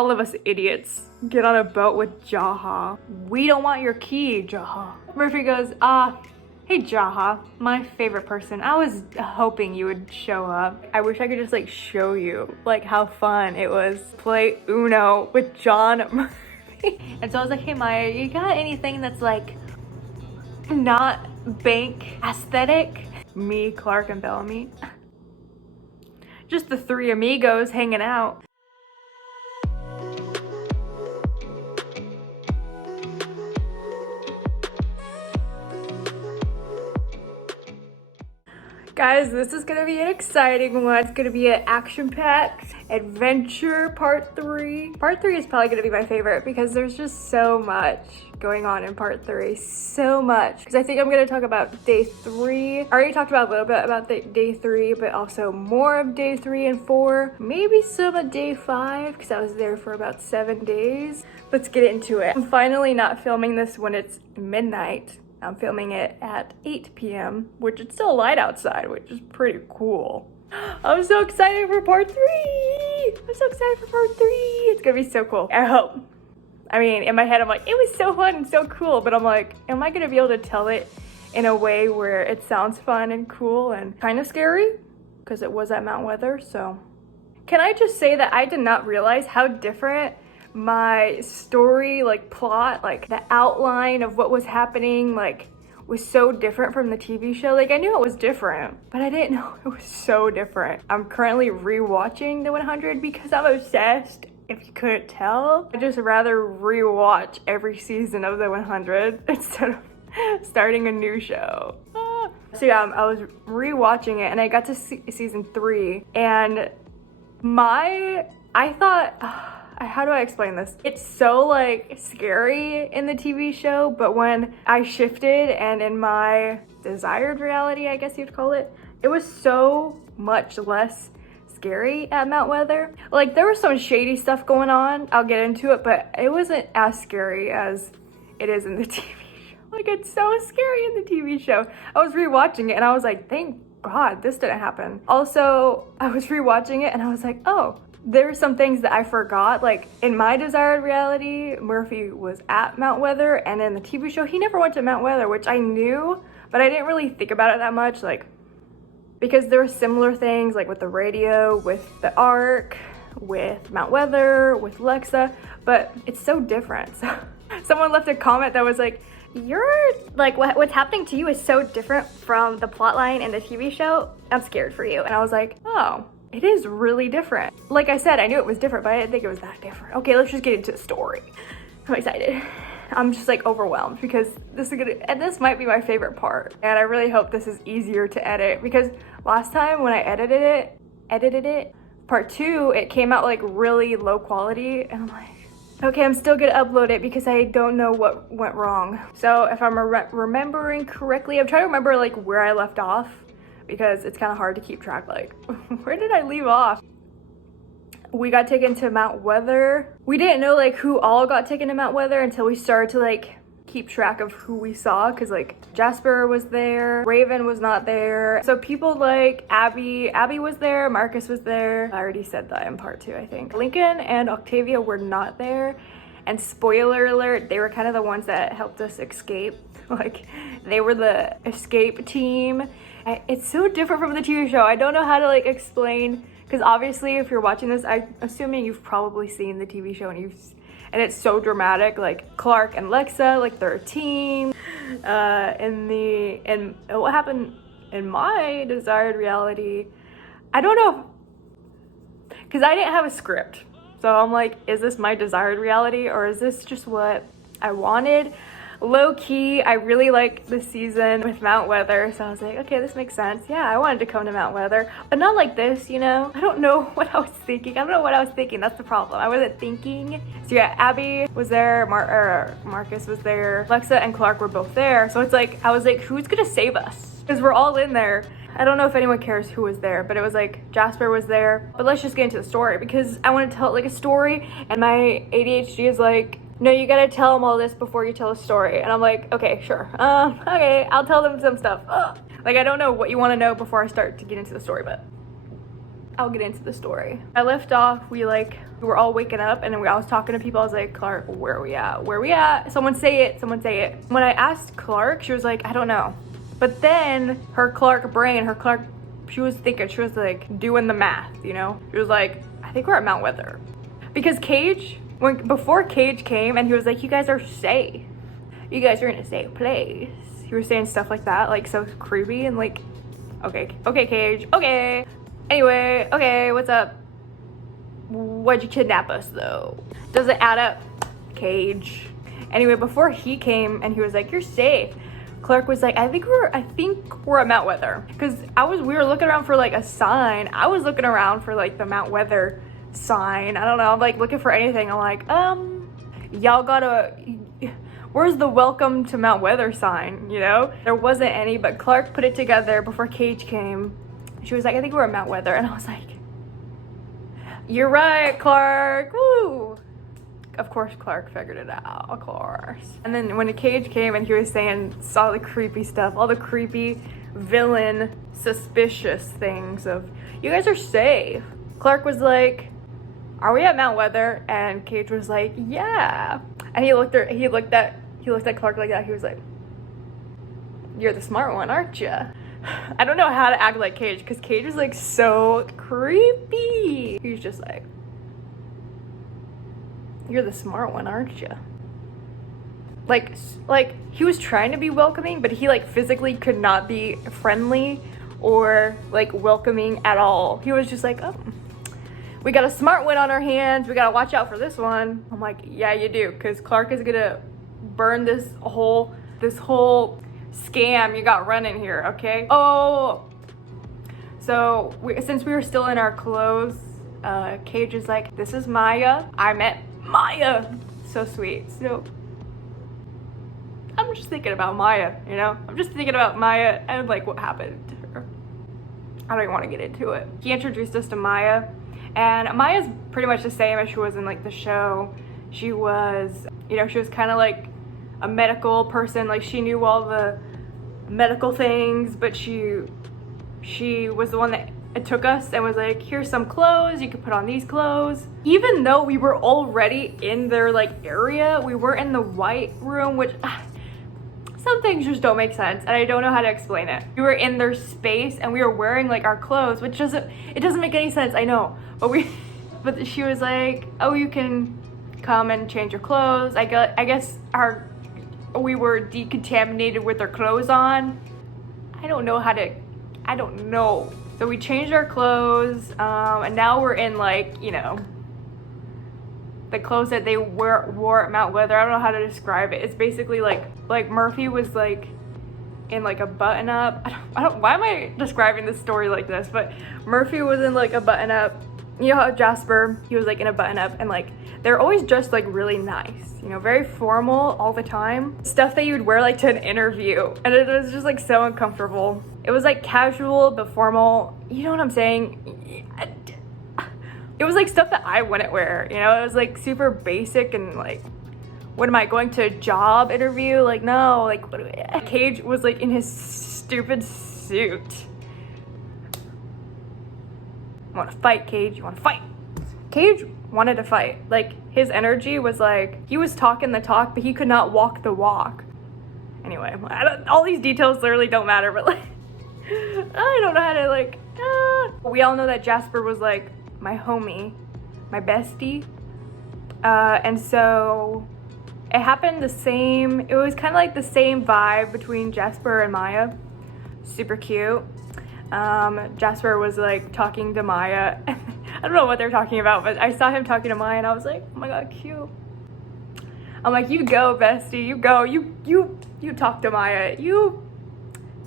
All of us idiots get on a boat with Jaha. We don't want your key, Jaha. Murphy goes, hey Jaha, my favorite person. I was hoping you would show up. I wish I could just like show you like how fun it was to play Uno with John Murphy. And so I was like, hey Maya, you got anything that's like not bank aesthetic? Me, Clark, and Bellamy. Just the three amigos hanging out. Guys, this is gonna be an exciting one. It's gonna be an action-packed adventure part 3. Part 3 is probably gonna be my favorite because there's just so much going on in part 3. So much. Because I think I'm gonna talk about day 3. I already talked about a little bit about day 3, but also more of day 3 and 4. Maybe some of day 5 because I was there for about 7 days. Let's get into it. I'm finally not filming this when it's midnight. I'm filming it at 8 p.m., which it's still light outside, which is pretty cool. I'm so excited for part 3! I'm so excited for part 3! It's gonna be so cool. I hope. I mean, in my head, I'm like, it was so fun and so cool, but I'm like, am I gonna be able to tell it in a way where it sounds fun and cool and kind of scary? Because it was at Mount Weather, so. Can I just say that I did not realize how different my story, like plot, like the outline of what was happening, like was so different from the TV show. Like I knew it was different, but I didn't know it was so different. I'm currently rewatching the 100 because I'm obsessed, if you couldn't tell. I'd just rather rewatch every season of the 100 instead of starting a new show. So yeah, I was rewatching it and I got to season 3 and I thought, how do I explain this? It's so like scary in the TV show, but when I shifted and in my desired reality, I guess you'd call it, it was so much less scary at Mount Weather. Like there was some shady stuff going on, I'll get into it, but it wasn't as scary as it is in the TV show. Like it's so scary in the TV show. I was rewatching it and I was like, thank God this didn't happen. Also, I was rewatching it and I was like, oh, there were some things that I forgot. Like in my desired reality, Murphy was at Mount Weather, and in the TV show, he never went to Mount Weather, which I knew, but I didn't really think about it that much, like, because there were similar things, like with the radio, with the Ark, with Mount Weather, with Lexa, but it's so different. So, someone left a comment that was like, what's happening to you is so different from the plotline in the TV show. I'm scared for you. And I was like, oh, it is really different. Like I said, I knew it was different, but I didn't think it was that different. Okay, let's just get into the story. I'm excited. I'm just like overwhelmed because this might be my favorite part. And I really hope this is easier to edit because last time when I edited it, part 2, it came out like really low quality. And I'm like, okay, I'm still gonna upload it because I don't know what went wrong. So if I'm remembering correctly, I'm trying to remember like where I left off, because it's kind of hard to keep track, like, where did I leave off? We got taken to Mount Weather. We didn't know like who all got taken to Mount Weather until we started to like keep track of who we saw, because like Jasper was there, Raven was not there. So people like Abby was there, Marcus was there. I already said that in part 2, I think. Lincoln and Octavia were not there. And spoiler alert, they were kind of the ones that helped us escape. Like they were the escape team. It's so different from the TV show. I don't know how to like explain, because obviously if you're watching this, I'm assuming you've probably seen the TV show and it's so dramatic. Like Clark and Lexa, like they're a team. And what happened in my desired reality, I don't know, because I didn't have a script. So I'm like, is this my desired reality or is this just what I wanted? Low key, I really like the season with Mount Weather, so I was like, okay, this makes sense. Yeah, I wanted to come to Mount Weather, but not like this, you know? I don't know what I was thinking. That's the problem. I wasn't thinking. So yeah, Abby was there, Marcus was there, Lexa and Clark were both there. So it's like, I was like, who's gonna save us? Because we're all in there. I don't know if anyone cares who was there, but it was like Jasper was there. But let's just get into the story because I want to tell like a story, and my ADHD is like, no, you gotta tell them all this before you tell a story. And I'm like, okay, sure. Okay, I'll tell them some stuff. Like, I don't know what you want to know before I start to get into the story, but I'll get into the story. I left off, we were all waking up, and then I was talking to people. I was like, Clark, where are we at? Where are we at? Someone say it, someone say it. When I asked Clark, she was like, I don't know. But then her Clark brain, she was thinking, she was like doing the math, you know? She was like, I think we're at Mount Weather. Because before Cage came and he was like, you guys are safe. You guys are in a safe place. He was saying stuff like that, like so creepy and like, okay, Cage, okay. Anyway, okay, what's up? Why'd you kidnap us though? Doesn't add up, Cage. Anyway, before he came and he was like, you're safe. Clark was like, I think we're at Mount Weather. Cause we were looking around for like a sign. I was looking around for like the Mount Weather sign. I don't know, I'm like looking for anything. I'm like, y'all gotta, where's the welcome to Mount Weather sign, you know? There wasn't any, but Clark put it together before Cage came. She was like, I think we're at Mount Weather. And I was like, you're right, Clark, woo. Of course Clark figured it out, of course. And then when the Cage came and he was saying all the creepy stuff, all the creepy villain suspicious things of, you guys are safe. Clark was like, are we at Mount Weather? And Cage was like, yeah. And he looked at Clark like that. He was like, you're the smart one, aren't you? I don't know how to act like Cage because Cage was like so creepy. He was just like, you're the smart one, aren't you? Like he was trying to be welcoming, but he like physically could not be friendly or like welcoming at all. He was just like, oh, we got a smart one on our hands. We gotta watch out for this one. I'm like, yeah, you do, because Clark is gonna burn this whole scam you got running here, okay? Oh, so since we were still in our clothes, Cage is like, this is Maya. I met Maya. So sweet. So I'm just thinking about Maya, you know? I'm just thinking about Maya and like what happened to her. I don't even want to get into it. He introduced us to Maya. And Maya's pretty much the same as she was in like the show. She was, you know, she was kind of like a medical person. Like she knew all the medical things, but she was the one that took us and was like, here's some clothes, you can put on these clothes. Even though we were already in their like area, we were in the white room, which some things just don't make sense and I don't know how to explain it. We were in their space and we were wearing like our clothes, which doesn't make any sense, I know. But she was like, oh, you can come and change your clothes. I guess we were decontaminated with our clothes on. I don't know. So we changed our clothes, and now we're in like, you know, the clothes that they wore at Mount Weather. I don't know how to describe it. It's basically like Murphy was like in like a button up. Why am I describing this story like this? But Murphy was in like a button up. You know how Jasper, he was like in a button up, and like they're always dressed like really nice, you know, very formal all the time. Stuff that you would wear like to an interview, and it was just like so uncomfortable. It was like casual but formal, you know what I'm saying? It was like stuff that I wouldn't wear, you know? It was like super basic and like, what am I going to a job interview? Like, no, like Cage was like in his stupid suit. You wanna fight, Cage? You wanna fight? Cage wanted to fight. Like, his energy was like, he was talking the talk, but he could not walk the walk. Anyway, all these details literally don't matter, but like, I don't know how to like, We all know that Jasper was like my homie, my bestie. And so it happened it was kind of like the same vibe between Jasper and Maya. Super cute. Jasper was like talking to Maya. I don't know what they're talking about, but I saw him talking to Maya and I was like, oh my god, cute. I'm like, you go, bestie, you go. You talk to Maya.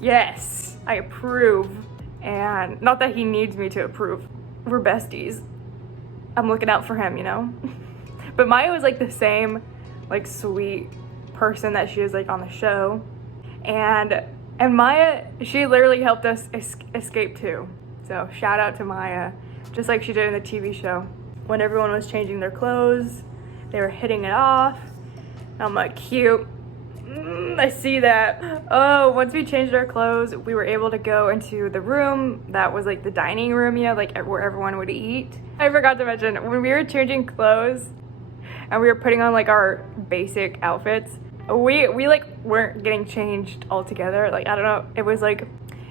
Yes, I approve. And not that he needs me to approve. We're besties. I'm looking out for him, you know? But Maya was like the same, like, sweet person that she is like on the show. And Maya, she literally helped us escape too. So shout out to Maya, just like she did in the TV show. When everyone was changing their clothes, they were hitting it off. I'm like, cute. I see that. Oh, once we changed our clothes, we were able to go into the room that was like the dining room, you know, like where everyone would eat. I forgot to mention, when we were changing clothes and we were putting on like our basic outfits, we like weren't getting changed all together. Like, I don't know, it was like,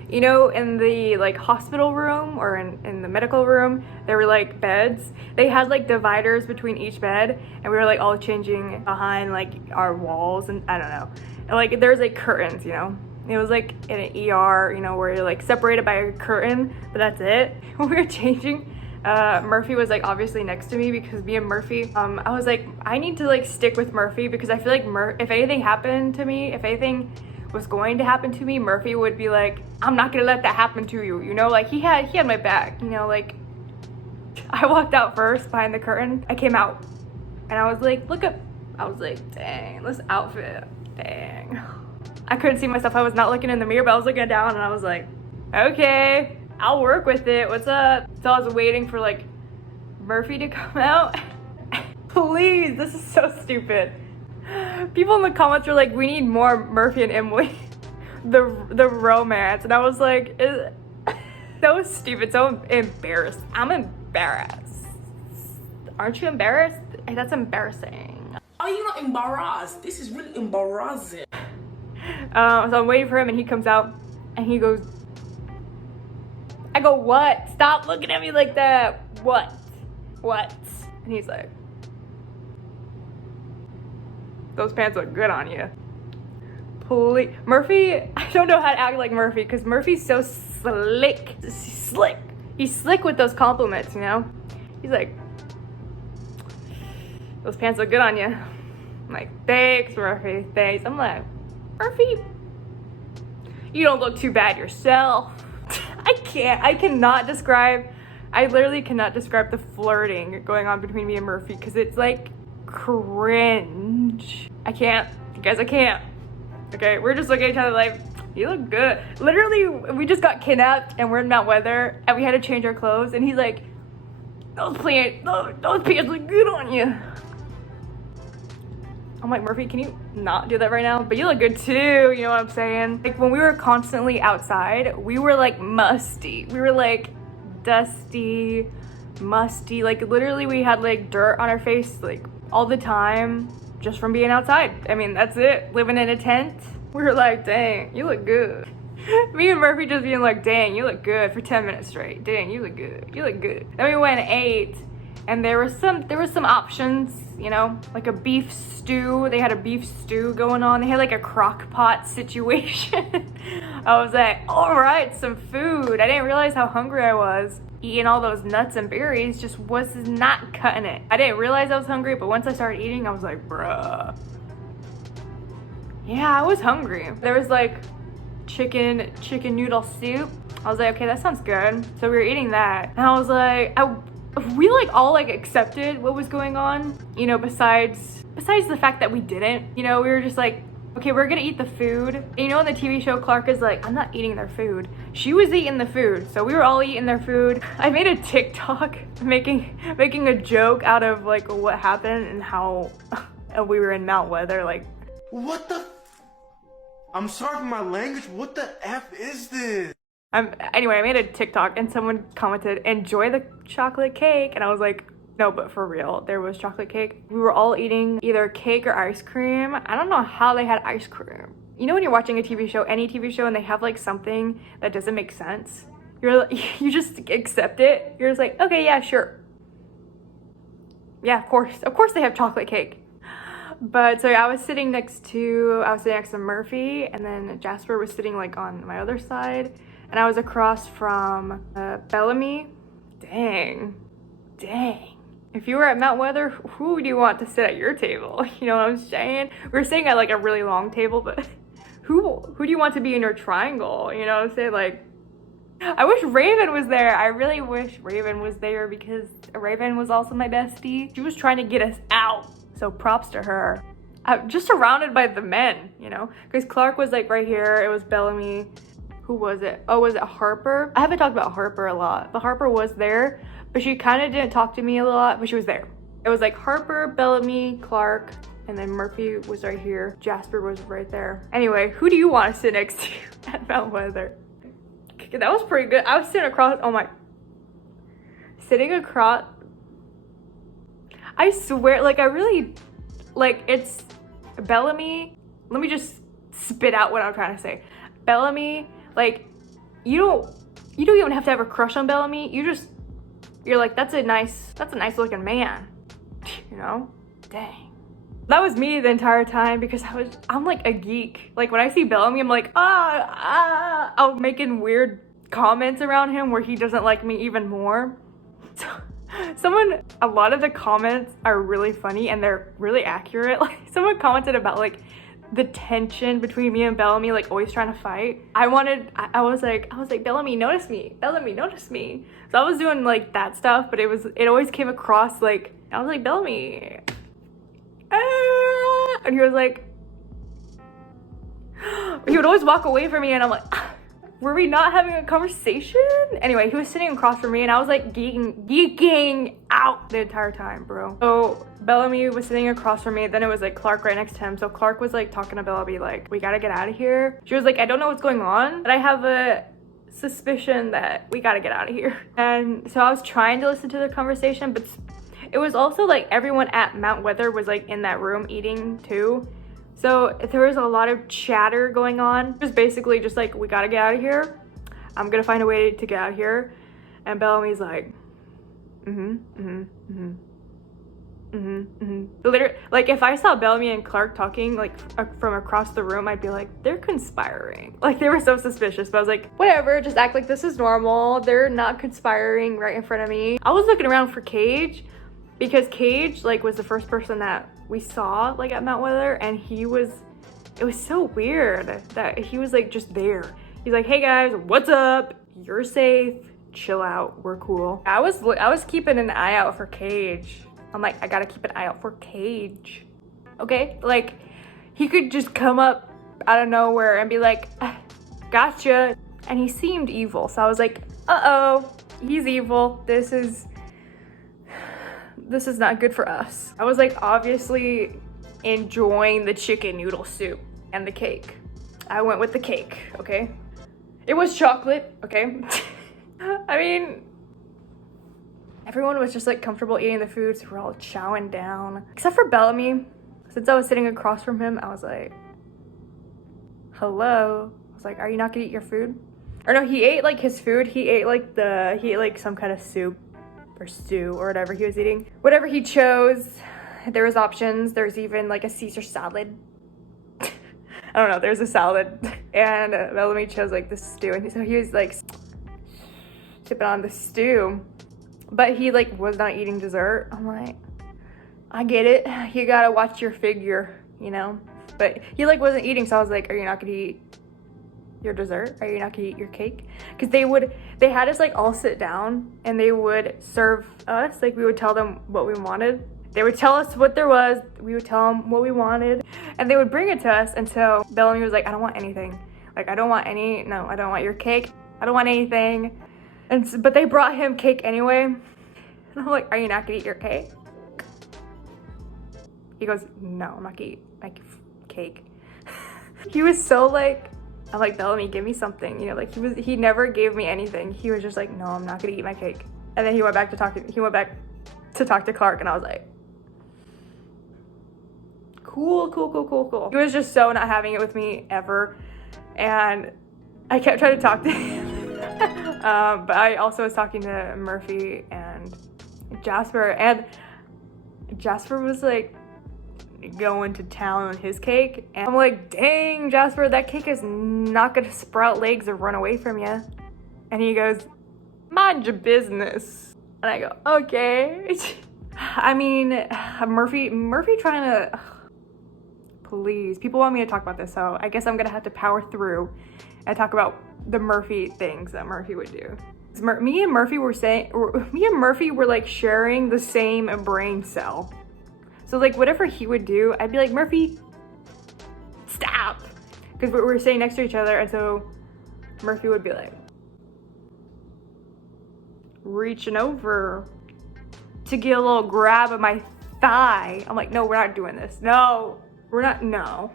you know, in the like hospital room or in the medical room, there were like beds. They had like dividers between each bed, and we were like all changing behind like our walls, and I don't know. And like there's like curtains, you know. It was like in an ER, you know, where you're like separated by a curtain, but that's it. When we were changing, Murphy was like obviously next to me because me and Murphy, I was like, I need to like stick with Murphy because I feel like if anything happened to me, if anything was going to happen to me, Murphy would be like, I'm not gonna let that happen to you, you know, like he had my back, you know. Like I walked out first behind the curtain. I came out and I was like, look up. I was like, dang, this outfit, dang. I couldn't see myself. I was not looking in the mirror, but I was looking down and I was like, okay, I'll work with it, what's up? So I was waiting for like Murphy to come out. Please, this is so stupid. People in the comments were like, we need more Murphy and Emily, the romance, and I was like, so stupid, so embarrassed. I'm embarrassed. Aren't you embarrassed? That's embarrassing. Are you not embarrassed? This is really embarrassing. So I'm waiting for him, and he comes out, and he goes, I go, what? Stop looking at me like that. What? And he's like, those pants look good on you. Please. Murphy, I don't know how to act like Murphy because Murphy's so slick. He's slick with those compliments, you know? He's like, those pants look good on you. I'm like, thanks, Murphy, thanks. I'm like, Murphy, you don't look too bad yourself. I literally cannot describe the flirting going on between me and Murphy because it's like cringe. I can't. You guys, I can't. Okay, we're just looking at each other like, you look good. Literally, we just got kidnapped and we're in Mount Weather and we had to change our clothes and he's like, those pants look good on you. I'm like, Murphy, can you not do that right now? But you look good too, you know what I'm saying? Like when we were constantly outside, we were like musty. We were like dusty, musty. Like literally we had like dirt on our face like all the time just from being outside. I mean, that's it. Living in a tent. We were like, dang, you look good. Me and Murphy just being like, dang, you look good for 10 minutes straight. Dang, you look good. You look good. Then we went and ate and there was some options, you know, like a beef stew. They had a beef stew going on. They had like a crock pot situation. I was like, all right, some food. I didn't realize how hungry I was. Eating all those nuts and berries just was not cutting it. I didn't realize I was hungry, but once I started eating, I was like, bruh. Yeah, I was hungry. There was like chicken noodle soup. I was like, okay, that sounds good. So we were eating that. And I was like, we like all like accepted what was going on, you know, besides the fact that we didn't, you know, we were just like, okay, we're gonna eat the food. And you know, in the TV show, Clark is like, I'm not eating their food. She was eating the food, so we were all eating their food. I made a TikTok making a joke out of like what happened and how we were in Mount Weather. Like, what the? I'm sorry for my language. What the F is this? Anyway, I made a TikTok and someone commented, enjoy the chocolate cake. And I was like, no, but for real, there was chocolate cake. We were all eating either cake or ice cream. I don't know how they had ice cream. You know when you're watching a TV show, any TV show, and they have like something that doesn't make sense? You just accept it. You're just like, okay, yeah, sure. Yeah, of course they have chocolate cake. But so yeah, I was sitting next to Murphy, and then Jasper was sitting like on my other side. And I was across from Bellamy. Dang. If you were at Mount Weather, who do you want to sit at your table? You know what I'm saying? We're sitting at like a really long table, but who do you want to be in your triangle? You know what I'm saying? Like, I wish Raven was there. I really wish Raven was there because Raven was also my bestie. She was trying to get us out. So props to her. I'm just surrounded by the men, you know? Because Clark was like right here. It was Bellamy. Who was it? Oh, was it Harper? I haven't talked about Harper a lot, but Harper was there, but she kind of didn't talk to me a lot, but she was there. It was like Harper, Bellamy, Clark, and then Murphy was right here. Jasper was right there. Anyway, who do you want to sit next to at Mount Weather? That was pretty good. I was sitting across, oh my, sitting across, I swear, like I really, like it's Bellamy. Let me just spit out what I'm trying to say. Bellamy, like you don't even have to have a crush on Bellamy. You're like, that's a nice looking man, you know? Dang. That was me the entire time because I'm like a geek. Like when I see Bellamy, I'm like, I'm making weird comments around him where he doesn't like me even more. So, a lot of the comments are really funny and they're really accurate. Like someone commented about like the tension between me and Bellamy, like always trying to fight. I was like, Bellamy, notice me. Bellamy, notice me. So I was doing like that stuff, but it always came across like, I was like, Bellamy. And he was like, he would always walk away from me and I'm like, were we not having a conversation? Anyway, he was sitting across from me and I was like geeking out the entire time, bro. So Bellamy was sitting across from me, then it was like Clark right next to him. So Clark was like talking to Bellamy like, we gotta get out of here. She was like, I don't know what's going on, but I have a suspicion that we gotta get out of here. And so I was trying to listen to the conversation, but it was also like everyone at Mount Weather was like in that room eating too. So there was a lot of chatter going on. It was basically just like, we gotta get out of here. I'm gonna find a way to get out of here. And Bellamy's like, Literally, like if I saw Bellamy and Clark talking like from across the room, I'd be like, they're conspiring. Like they were so suspicious, but I was like, whatever, just act like this is normal. They're not conspiring right in front of me. I was looking around for Cage because Cage like was the first person that we saw like at Mount Weather, and it was so weird that he was like just there. He's like, hey guys, what's up? You're safe, chill out, we're cool. I was keeping an eye out for Cage. I'm like, I gotta keep an eye out for Cage. Okay, like he could just come up out of nowhere and be like, gotcha. And he seemed evil, so I was like, uh-oh, he's evil. This is not good for us. I was like obviously enjoying the chicken noodle soup and the cake. I went with the cake, okay? It was chocolate, okay? I mean, everyone was just like comfortable eating the food, so we're all chowing down. Except for Bellamy. Since I was sitting across from him, I was like, hello? I was like, are you not gonna eat your food? Or no, he ate like his food. He ate like some kind of soup or stew or whatever he was eating. Whatever he chose, there was options. There's even like a Caesar salad. I don't know, there's a salad. And Bellamy chose like the stew, and so he was like sipping on the stew, but he like was not eating dessert. I'm like, I get it, you gotta watch your figure, you know? But he like wasn't eating, so I was like, are you not gonna eat your dessert? Are you not gonna eat your cake? Because they had us like all sit down and they would serve us, like we would tell them what we wanted. They would tell us what there was, we would tell them what we wanted, and they would bring it to us. And so Bellamy was like, I don't want anything. Like, I don't want your cake. I don't want anything. But they brought him cake anyway. And I'm like, are you not gonna eat your cake? He goes, no, I'm not gonna eat my cake. He was so like, I'm like, Bellamy, give me something. You know, like he never gave me anything. He was just like, no, I'm not gonna eat my cake. And then he went back to talk to Clark, and I was like, cool. He was just so not having it with me ever. And I kept trying to talk to him. But I also was talking to Murphy and Jasper, and Jasper was like going to town on his cake. And I'm like, dang, Jasper, that cake is not gonna sprout legs or run away from you. And he goes, mind your business. And I go, okay. I mean, Murphy trying to, please, people want me to talk about this, so I guess I'm gonna have to power through and talk about the Murphy things that Murphy would do. Me and Murphy were like sharing the same brain cell. So like whatever he would do, I'd be like, Murphy, stop. Because we were sitting next to each other, and so Murphy would be like, reaching over to get a little grab of my thigh. I'm like, no, we're not doing this. No, we're not, no.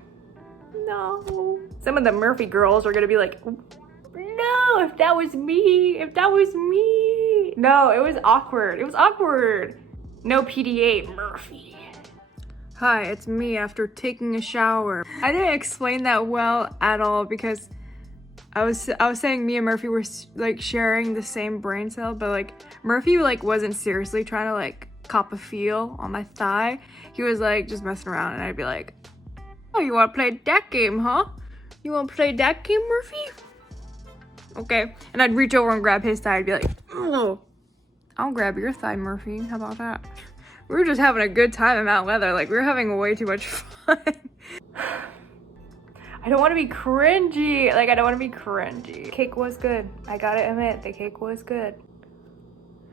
Some of the Murphy girls are gonna be like, no, if that was me. No, it was awkward. No PDA, Murphy. Hi, it's me after taking a shower. I didn't explain that well at all because I was saying me and Murphy were like sharing the same brain cell, but like Murphy like wasn't seriously trying to like cop a feel on my thigh. He was like just messing around, and I'd be like, oh, you want to play that game, huh? You want to play that game, Murphy? Okay. And I'd reach over and grab his thigh. I'd be like, oh, I'll grab your thigh, Murphy. How about that? We were just having a good time in Mount Weather. Like, we were having way too much fun. I don't want to be cringy. Cake was good. I gotta admit, the cake was good.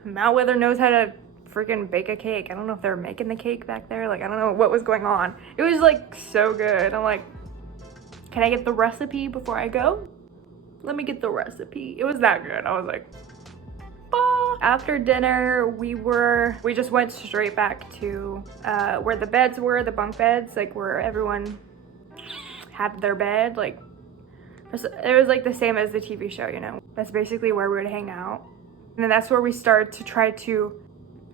Mount Weather knows how to freaking bake a cake. I don't know if they were making the cake back there. Like, I don't know what was going on. It was like so good. I'm like, can I get the recipe before I go? Let me get the recipe. It was that good. I was like, bah. After dinner, we just went straight back to where the beds were, the bunk beds, like where everyone had their bed. Like, it was like the same as the TV show, you know? That's basically where we would hang out. And then that's where we started to try to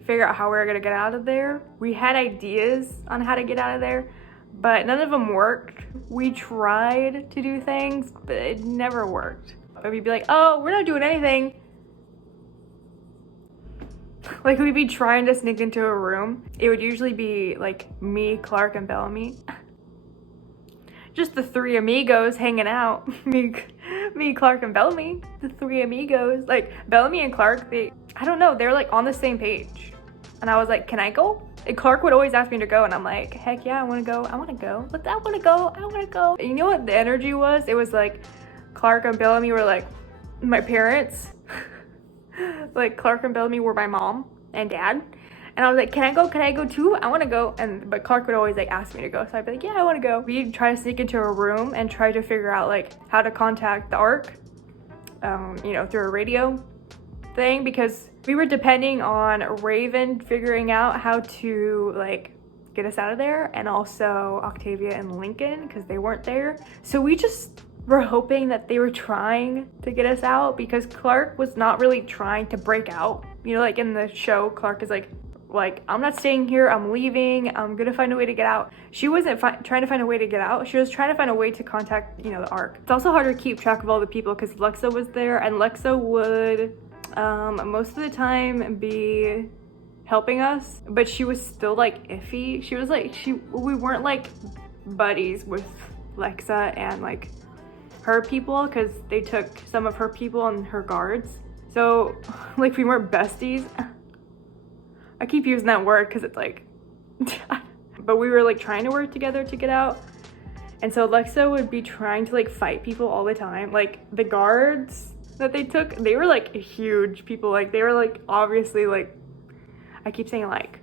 figure out how we were gonna get out of there. We had ideas on how to get out of there, but none of them worked. We tried to do things, but it never worked. But we'd be like, oh, we're not doing anything. Like, we'd be trying to sneak into a room. It would usually be like me, Clark, and Bellamy. Just the three amigos hanging out. me, Clark, and Bellamy. The three amigos. Like, Bellamy and Clark, I don't know, they're like on the same page. And I was like, can I go? And Clark would always ask me to go, and I'm like, heck yeah, I wanna go. I wanna go. And you know what the energy was? It was like, Clark and Bellamy were like my parents. Like, Clark and Bellamy were my mom and dad. And I was like, can I go too? I wanna go. But Clark would always like ask me to go. So I'd be like, yeah, I wanna go. We'd try to sneak into a room and try to figure out like how to contact the Ark, you know, through a radio thing, because we were depending on Raven figuring out how to like get us out of there, and also Octavia and Lincoln, because they weren't there. So we just were hoping that they were trying to get us out, because Clark was not really trying to break out. You know, like in the show, Clark is like, I'm not staying here, I'm leaving, I'm gonna find a way to get out. She wasn't trying to find a way to get out. She was trying to find a way to contact, you know, the Ark. It's also hard to keep track of all the people because Lexa was there, and Lexa would most of the time be helping us, but she was still like iffy. She was like, we weren't like buddies with Lexa and like her people, because they took some of her people and her guards. So like, we weren't besties. I keep using that word because it's like, but we were like trying to work together to get out. And so Lexa would be trying to like fight people all the time. Like, the guards that they took, they were like huge people. Like, they were like obviously like, I keep saying like,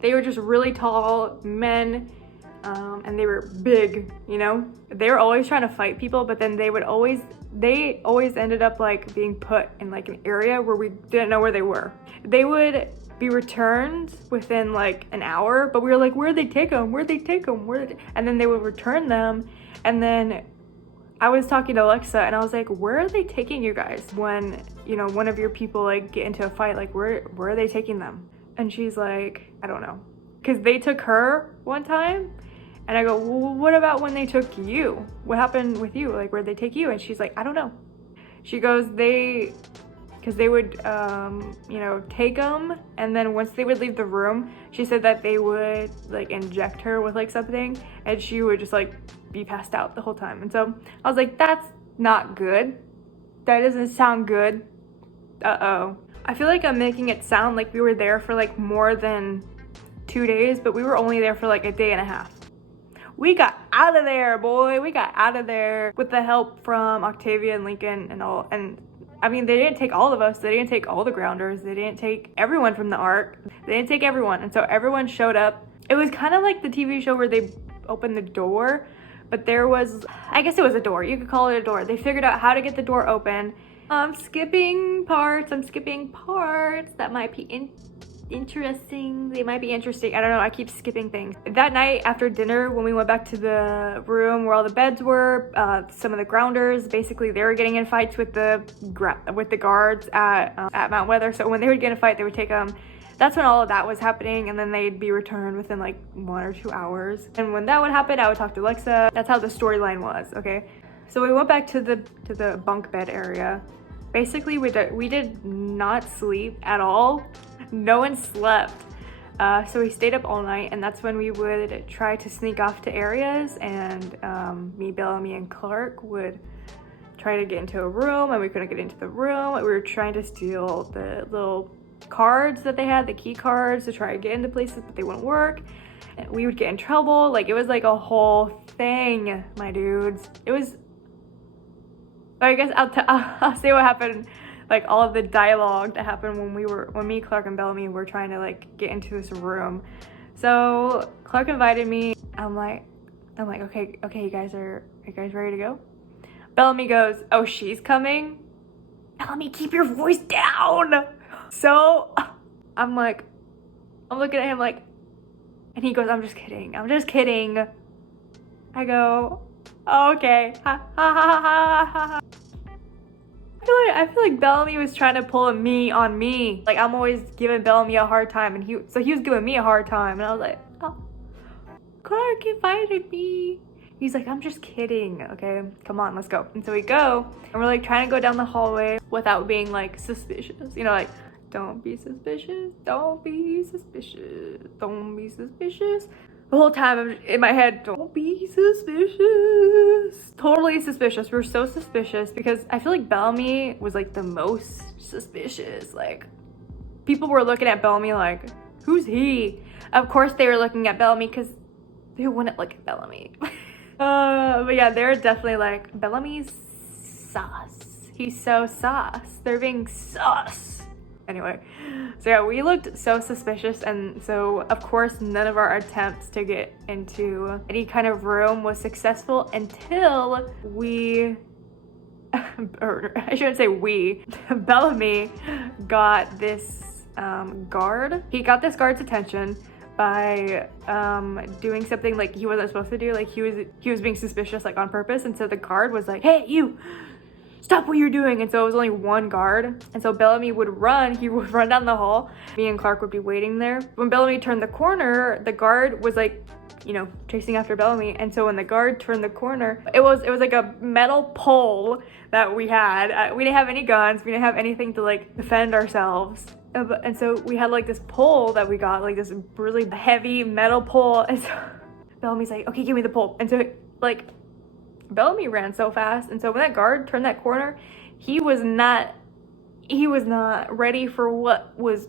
they were just really tall men, and they were big, you know? They were always trying to fight people, but then they always ended up like being put in like an area where we didn't know where they were. They would be returned within like an hour, but we were like, where'd they take them? And then they would return them, and then I was talking to Lexa, and I was like, where are they taking you guys when, you know, one of your people like get into a fight? Like, where are they taking them? And she's like, I don't know. Because they took her one time, and I go, well, what about when they took you? What happened with you? Like, where'd they take you? And she's like, I don't know. She goes, because they would, you know, take them, and then once they would leave the room, she said that they would like inject her with like something, and she would just like be passed out the whole time. And so I was like, that's not good. That doesn't sound good. Uh-oh. I feel like I'm making it sound like we were there for like more than 2 days, but we were only there for like a day and a half. We got out of there, boy. We got out of there with the help from Octavia and Lincoln and all. And I mean, they didn't take all of us. They didn't take all the grounders. They didn't take everyone from the Ark. They didn't take everyone. And so everyone showed up. It was kind of like the TV show where they opened the door, but there was, I guess it was a door. You could call it a door. They figured out how to get the door open. I'm skipping parts that might be interesting. They might be interesting. I don't know. I keep skipping things. That night after dinner, when we went back to the room where all the beds were, some of the grounders, basically they were getting in fights with the guards at Mount Weather. So when they would get in a fight, they would take them. That's when all of that was happening, and then they'd be returned within like 1 or 2 hours. And when that would happen, I would talk to Lexa. That's how the storyline was, okay? So we went back to the bunk bed area. Basically, we did not sleep at all. No one slept. So we stayed up all night, and that's when we would try to sneak off to areas, and me, Bellamy, and Clark would try to get into a room, and we couldn't get into the room. We were trying to steal the little cards that they had, the key cards, to try to get into places, but they wouldn't work. And we would get in trouble. Like, it was like a whole thing, my dudes. It was, but I guess I'll say what happened, like all of the dialogue that happened when me, Clark, and Bellamy were trying to like get into this room. So Clark invited me. I'm like, okay, you guys ready to go? Bellamy goes, oh, she's coming? Bellamy, keep your voice down. So I'm looking at him like, and he goes, I'm just kidding. I go, oh, okay. Ha, ha, ha, ha, ha. I feel like Bellamy was trying to pull a me on me. Like, I'm always giving Bellamy a hard time, and he was giving me a hard time, and I was like, oh, Clark invited me. He's like, I'm just kidding, okay? Come on, let's go. And so we go, and we're like trying to go down the hallway without being like suspicious. You know, like, don't be suspicious, don't be suspicious, don't be suspicious. The whole time I'm in my head, don't be suspicious. Totally suspicious. We were so suspicious because I feel like Bellamy was like the most suspicious. Like, people were looking at Bellamy like, who's he? Of course they were looking at Bellamy because they wouldn't look at Bellamy. But yeah, they're definitely like, Bellamy's sus. He's so sus. They're being sus. Anyway, so yeah, we looked so suspicious, and so of course none of our attempts to get into any kind of room was successful until we, or I shouldn't say we, Bellamy got this guard. He got this guard's attention by doing something like he wasn't supposed to do. Like, he was being suspicious, like, on purpose, and so the guard was like, hey, you, stop what you're doing. And so it was only one guard, and so Bellamy would run. He would run down the hall. Me and Clark would be waiting there. When Bellamy turned the corner, the guard was like, you know, chasing after Bellamy. And so when the guard turned the corner, it was like a metal pole that we had. We didn't have any guns. We didn't have anything to like defend ourselves. And so we had like this pole that we got, like this really heavy metal pole. And so Bellamy's like, okay, give me the pole. And so like, Bellamy ran so fast, and so when that guard turned that corner, he was not ready for what was,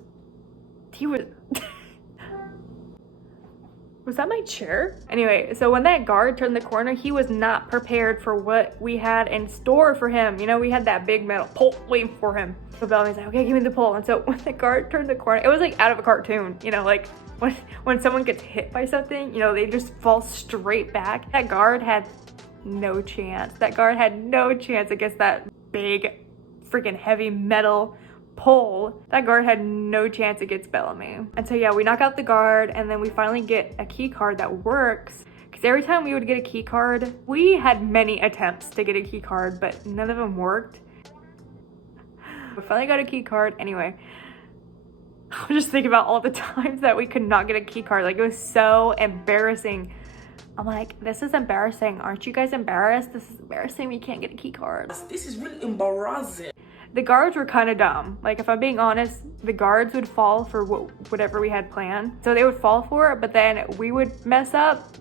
was that my chair? Anyway, so when that guard turned the corner, he was not prepared for what we had in store for him. You know, we had that big metal pole waiting for him. So Bellamy's like, okay, give me the pole. And so when the guard turned the corner, it was like out of a cartoon, you know, like when someone gets hit by something, you know, they just fall straight back. That guard had no chance. That guard had no chance against that big freaking heavy metal pole. That guard had no chance against Bellamy. And so yeah, we knock out the guard, and then we finally get a key card that works, because every time we would get a key card, we had many attempts to get a key card, but none of them worked. We finally got a key card. Anyway, I was just thinking about all the times that we could not get a key card. Like, it was so embarrassing. I'm like, this is embarrassing. Aren't you guys embarrassed? This is embarrassing. We can't get a key card. This is really embarrassing. The guards were kind of dumb. Like, if I'm being honest, the guards would fall for whatever we had planned. So they would fall for it, but then we would mess up.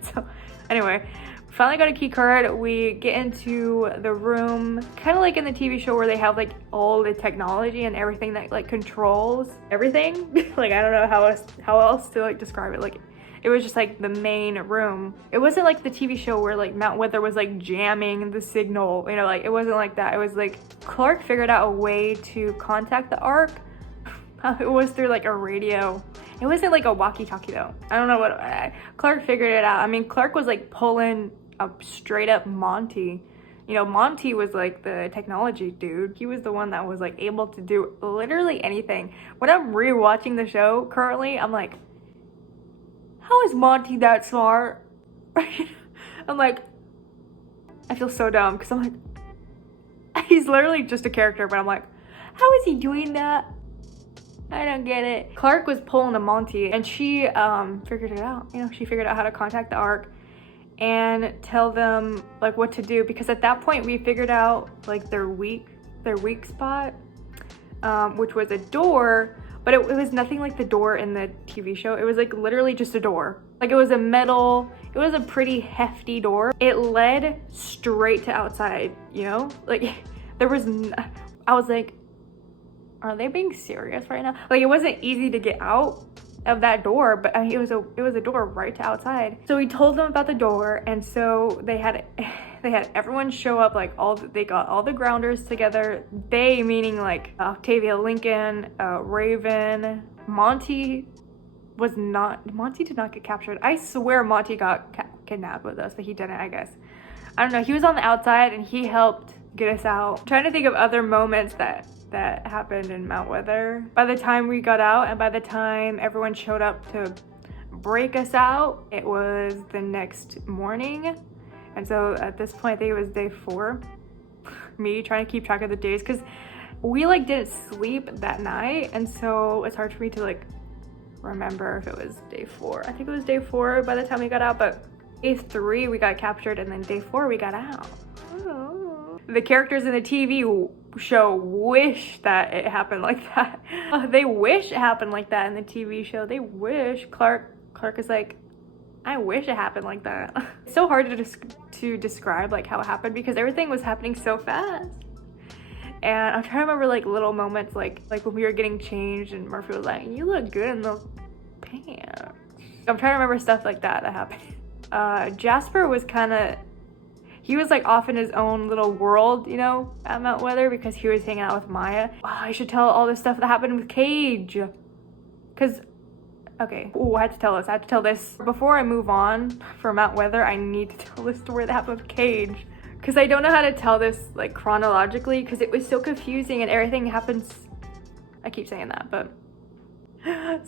So anyway, we finally got a key card. We get into the room, kind of like in the TV show where they have like all the technology and everything that like controls everything. Like, I don't know how else to like describe it. Like, it was just like the main room. It wasn't like the TV show where like Mount Weather was like jamming the signal, you know, like it wasn't like that. It was like Clark figured out a way to contact the Ark. It was through like a radio. It wasn't like a walkie-talkie though. I don't know what, Clark figured it out. I mean, Clark was like pulling a straight up Monty, You know, Monty was like the technology dude. He was the one that was like able to do literally anything. When I'm rewatching the show currently, I'm like, how is Monty that smart? I'm like, I feel so dumb because I'm like, he's literally just a character, but I'm like, how is he doing that? I don't get it. Clark was pulling a Monty and she figured it out. You know, she figured out how to contact the Ark and tell them like what to do, because at that point we figured out like their weak spot, which was a door, but it was nothing like the door in the TV show. It was like literally just a door. Like it was a metal, it was a pretty hefty door. It led straight to outside, you know? Like there was, I was like, are they being serious right now? Like it wasn't easy to get out of that door, but I mean, it was a door right to outside. So we told them about the door, and so they had everyone show up, like they got all the grounders together. They meaning like Octavia, Lincoln, Raven. Monty did not get captured. I swear Monty got kidnapped with us, but he didn't, I guess. I don't know. He was on the outside and he helped get us out. I'm trying to think of other moments that happened in Mount Weather. By the time we got out and by the time everyone showed up to break us out, it was the next morning. And so at this point, I think it was day 4. Me trying to keep track of the days because we like didn't sleep that night, and so it's hard for me to like remember if it was day 4. I think it was day 4 by the time we got out, but day 3 we got captured and then day 4 we got out. Oh. The characters in the TV show wish that it happened like that. They wish it happened like that in the TV show. They wish. Clark is like, I wish it happened like that. It's so hard to describe like how it happened because everything was happening so fast. And I'm trying to remember like little moments like when we were getting changed and Murphy was like, you look good in those pants. I'm trying to remember stuff like that happened. Jasper was he was like off in his own little world, you know, at Mount Weather because he was hanging out with Maya. Oh, I should tell all this stuff that happened with Cage. Cause, okay, I had to tell this. Before I move on for Mount Weather, I need to tell this story that happened with Cage. Cause I don't know how to tell this like chronologically because it was so confusing and everything happens. I keep saying that, but.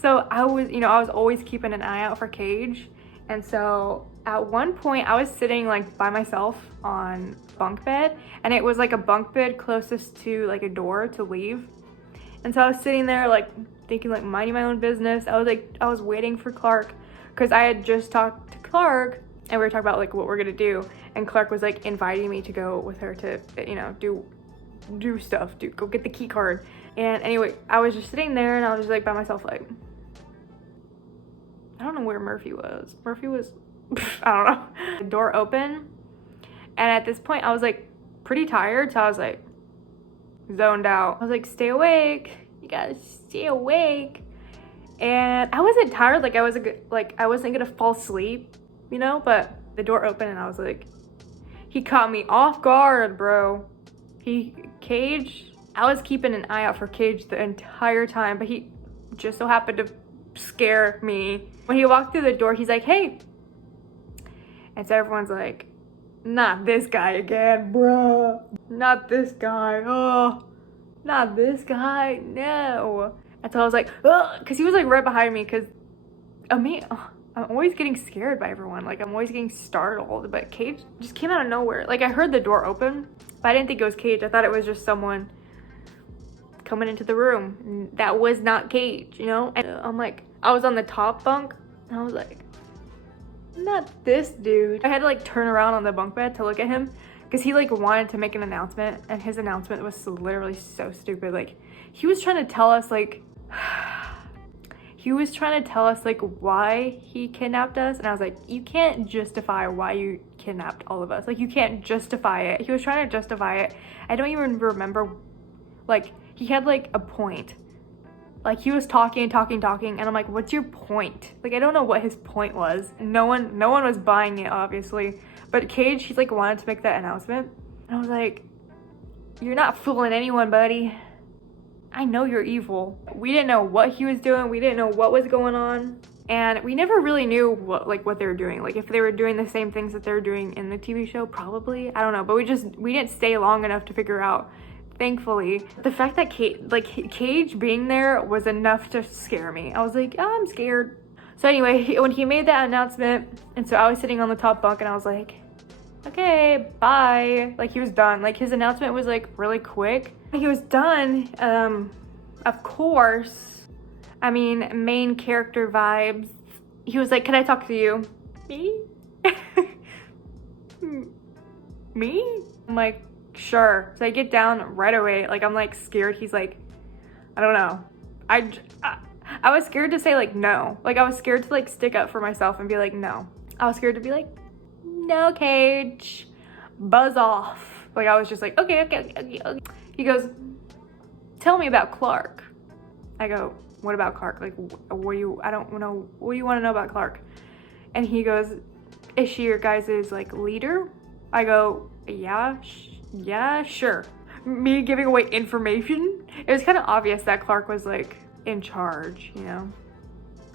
So I was always keeping an eye out for Cage. And so at one point I was sitting like by myself on bunk bed, and it was like a bunk bed closest to like a door to leave. And so I was sitting there like thinking like minding my own business. I was waiting for Clark because I had just talked to Clark and we were talking about like what we're gonna do. And Clark was like inviting me to go with her to, you know, do stuff, go get the key card. And anyway, I was just sitting there and I was just like by myself like, I don't know where Murphy was. Murphy was, I don't know. The door opened, and at this point I was like pretty tired, so I was like zoned out. I was like, stay awake. You gotta stay awake. And I wasn't tired, like I wasn't gonna fall asleep, you know, but the door opened and I was like, he caught me off guard, bro. Cage, I was keeping an eye out for Cage the entire time, but he just so happened to scare me. When he walked through the door, he's like, hey. And so everyone's like, not this guy again, bruh. Not this guy. Oh, not this guy. No. And so I was like, ugh, because he was like right behind me because I'm always getting scared by everyone. Like I'm always getting startled, but Cage just came out of nowhere. Like I heard the door open, but I didn't think it was Cage. I thought it was just someone coming into the room. That was not Cage, you know? And I'm like, I was on the top bunk and I was like, not this dude. I had to like turn around on the bunk bed to look at him because he like wanted to make an announcement, and his announcement was literally so stupid. Like he was trying to tell us like why he kidnapped us, and I was like, you can't justify why you kidnapped all of us. Like you can't justify it. He was trying to justify it. I don't even remember, like he had like a point. Like he was talking, and I'm like, what's your point? Like I don't know what his point was. No one was buying it, obviously. But Cage, he's like wanted to make that announcement. And I was like, you're not fooling anyone, buddy. I know you're evil. We didn't know what he was doing. We didn't know what was going on. And we never really knew what they were doing. Like if they were doing the same things that they were doing in the TV show, probably. I don't know, but we didn't stay long enough to figure out, thankfully. The fact that Cage being there was enough to scare me. I was like, oh, I'm scared. So anyway, when he made that announcement, and so I was sitting on the top bunk and I was like, okay, bye. Like he was done. Like his announcement was like really quick. He was done. Of course, I mean, main character vibes. He was like, can I talk to you? Me? Me? I'm like, sure. So I get down right away. Like I'm like scared. He's like, I don't know. I was scared to say like no. Like I was scared to like stick up for myself and be like no. I was scared to be like, no, Cage, buzz off. Like I was just like, okay. He goes, tell me about Clark. I go, what about Clark? Like, I don't know, what do you want to know about Clark? And he goes, is she your guys' like leader? I go, yeah, sure. Me giving away information? It was kind of obvious that Clark was like in charge, you know?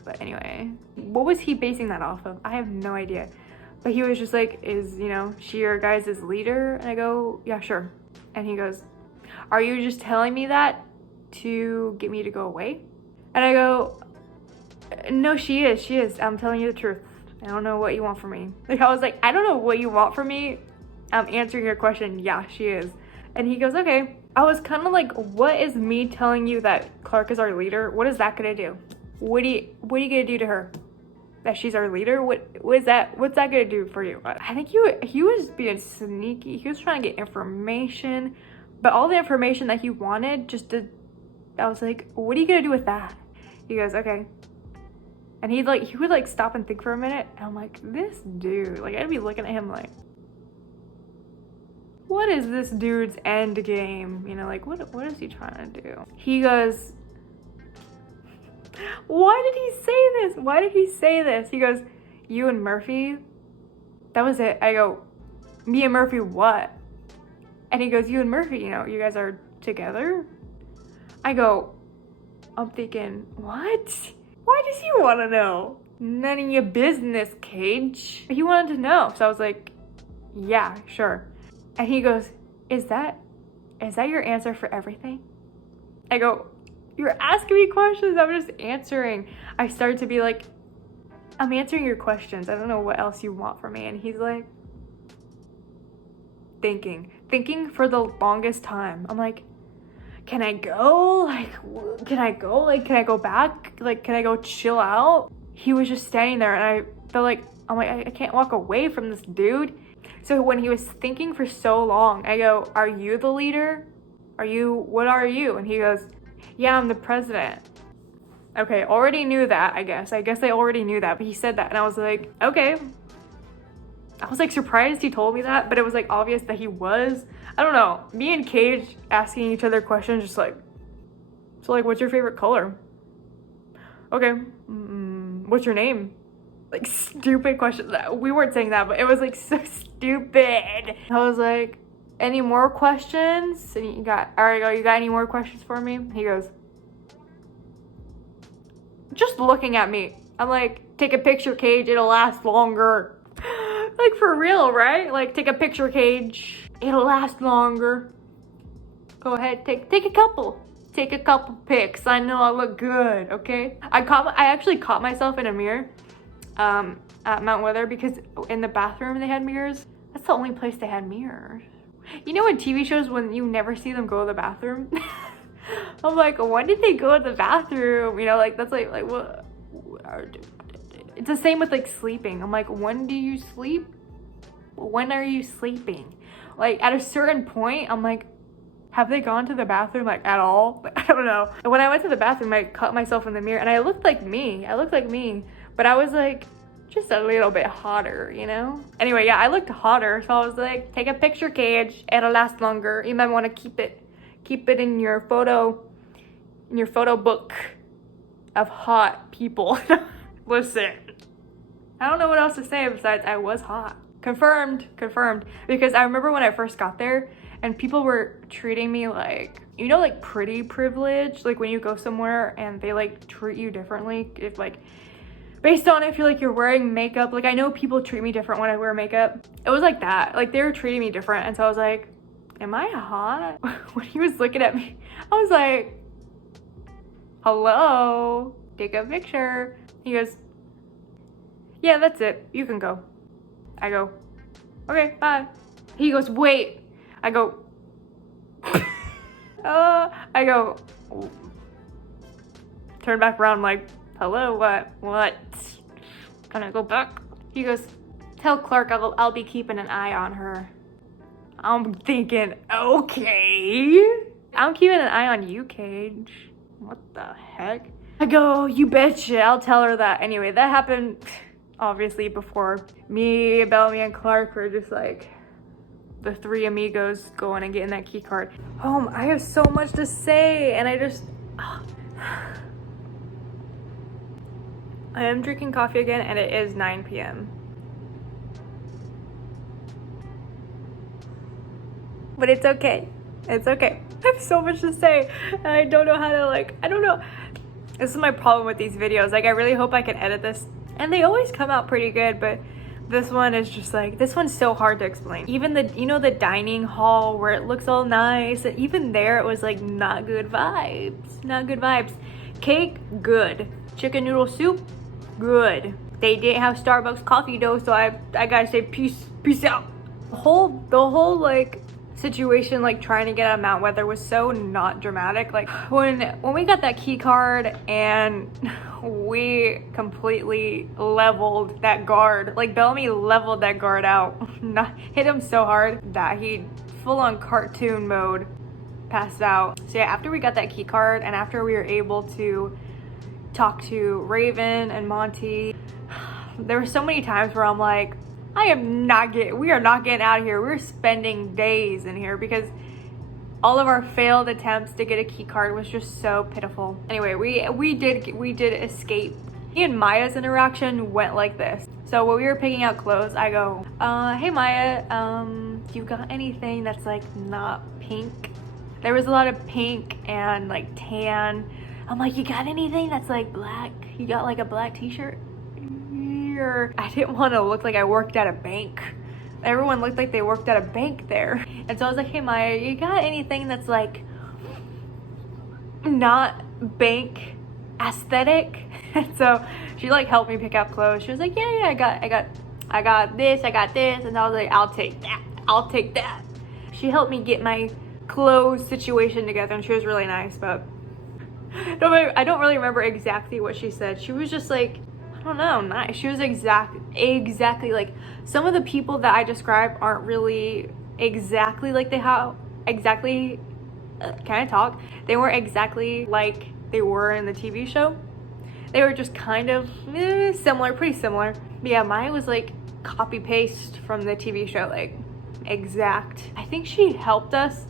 But anyway, what was he basing that off of? I have no idea. But he was just like, is, you know, she your guys' leader? And I go, yeah, sure. And he goes, are you just telling me that to get me to go away? And I go, no, she is. I'm telling you the truth. I don't know what you want from me. Like I was like, I don't know what you want from me. I'm answering your question. Yeah, she is. And he goes, okay. I was kind of like, what is me telling you that Clark is our leader? What is that gonna do? What are you gonna do to her? That she's our leader? What's that gonna do for you? I think he was being sneaky. He was trying to get information, but all the information that he wanted I was like, what are you gonna do with that? He goes, okay. And he would like stop and think for a minute. And I'm like, this dude, like I'd be looking at him like, what is this dude's end game? You know, like what is he trying to do? He goes, why did he say this? Why did he say this? He goes, you and Murphy? That was it. I go, me and Murphy what? And he goes, you and Murphy, you know, you guys are together? I go, I'm thinking, what? Why does he want to know? None of your business, Cage. He wanted to know. So I was like, yeah, sure. And he goes, is that your answer for everything? I go, you're asking me questions. I'm just answering. I started to be like, I'm answering your questions. I don't know what else you want from me. And he's like, thinking for the longest time. I'm like, can I go? Like, can I go? Like, can I go back? Like, can I go chill out? He was just standing there and I felt like, I'm like, I can't walk away from this dude. So when he was thinking for so long, I go, are you the leader? What are you? And he goes, yeah, I'm the president. Okay, already knew that, I guess. I already knew that, but he said that and I was like, okay. I was like surprised he told me that, but it was like obvious that he was. I don't know. Me and Cage asking each other questions, just like, so like, what's your favorite color? Okay. What's your name? Like stupid questions. We weren't saying that, but it was like so stupid. I was like, any more questions? And you got any more questions for me? He goes, just looking at me. I'm like, take a picture, Cage, it'll last longer. Like for real, right? Like take a picture, Cage, it'll last longer. Go ahead, take a couple pics. I know I look good, okay? I actually caught myself in a mirror at Mount Weather because in the bathroom they had mirrors. That's the only place they had mirrors. You know in TV shows when you never see them go to the bathroom? I'm like, when did they go to the bathroom? You know, like that's like what? It's the same with like sleeping. I'm like, when do you sleep? When are you sleeping? Like at a certain point, I'm like, have they gone to the bathroom like at all? Like, I don't know. When I went to the bathroom, I caught myself in the mirror and I looked like me. But I was like, just a little bit hotter, you know? Anyway, yeah, I looked hotter. So I was like, take a picture, Cage. It'll last longer. You might want to keep it in your photo book of hot people. Listen, I don't know what else to say besides I was hot. Confirmed. Because I remember when I first got there and people were treating me like, you know, like pretty privilege. Like when you go somewhere and they like treat you differently. If like based on if you're like you're wearing makeup. Like I know people treat me different when I wear makeup. It was like that. Like they were treating me different. And so I was like, am I hot? When he was looking at me, I was like, hello, take a picture. He goes, yeah, that's it. You can go. I go, okay, bye. He goes, wait. I go, I go, turn back around like, hello, what? Can I go back? He goes, tell Clark I'll be keeping an eye on her. I'm thinking, okay. I'm keeping an eye on you, Cage. What the heck? I go, you betcha, I'll tell her that. Anyway, that happened obviously before me, Bellamy, and Clark were just like the three amigos going and getting that key card. I have so much to say, and I am drinking coffee again, and it is 9 p.m. But it's okay. It's okay. I have so much to say, and I don't know how to I don't know. This is my problem with these videos. Like, I really hope I can edit this. And they always come out pretty good, but this one is just like, this one's so hard to explain. Even the, you know, the dining hall where it looks all nice, and even there it was like not good vibes. Not good vibes. Cake, good. Chicken noodle soup, good. They didn't have Starbucks coffee though, so I gotta say peace out. The whole like situation, like trying to get out of Mount Weather was so not dramatic. Like when we got that key card and we completely leveled that guard, like Bellamy leveled that guard out, hit him so hard that he full on cartoon mode passed out. So yeah, after we got that key card and after we were able to talk to Raven and Monty, there were so many times where I'm like, we are not getting out of here. We're spending days in here because all of our failed attempts to get a key card was just so pitiful. Anyway, we did escape. Me and Maya's interaction went like this. So when we were picking out clothes, I go, hey Maya, you got anything that's like not pink? There was a lot of pink and like tan. I'm like, you got anything that's like black? You got like a black t-shirt? I didn't want to look like I worked at a bank. Everyone looked like they worked at a bank there. And so I was like, hey Maya, you got anything that's like not bank aesthetic? And so she like helped me pick out clothes. She was like, yeah, I got this, and I was like, I'll take that. She helped me get my clothes situation together, and she was really nice, but I don't really remember exactly what she said. She was just like, I don't know, nice. She was exactly like, some of the people that I describe aren't really exactly like can I talk? They weren't exactly like they were in the TV show. They were just kind of similar, pretty similar. But yeah, Maya was like copy paste from the TV show, like exact. I think she helped us.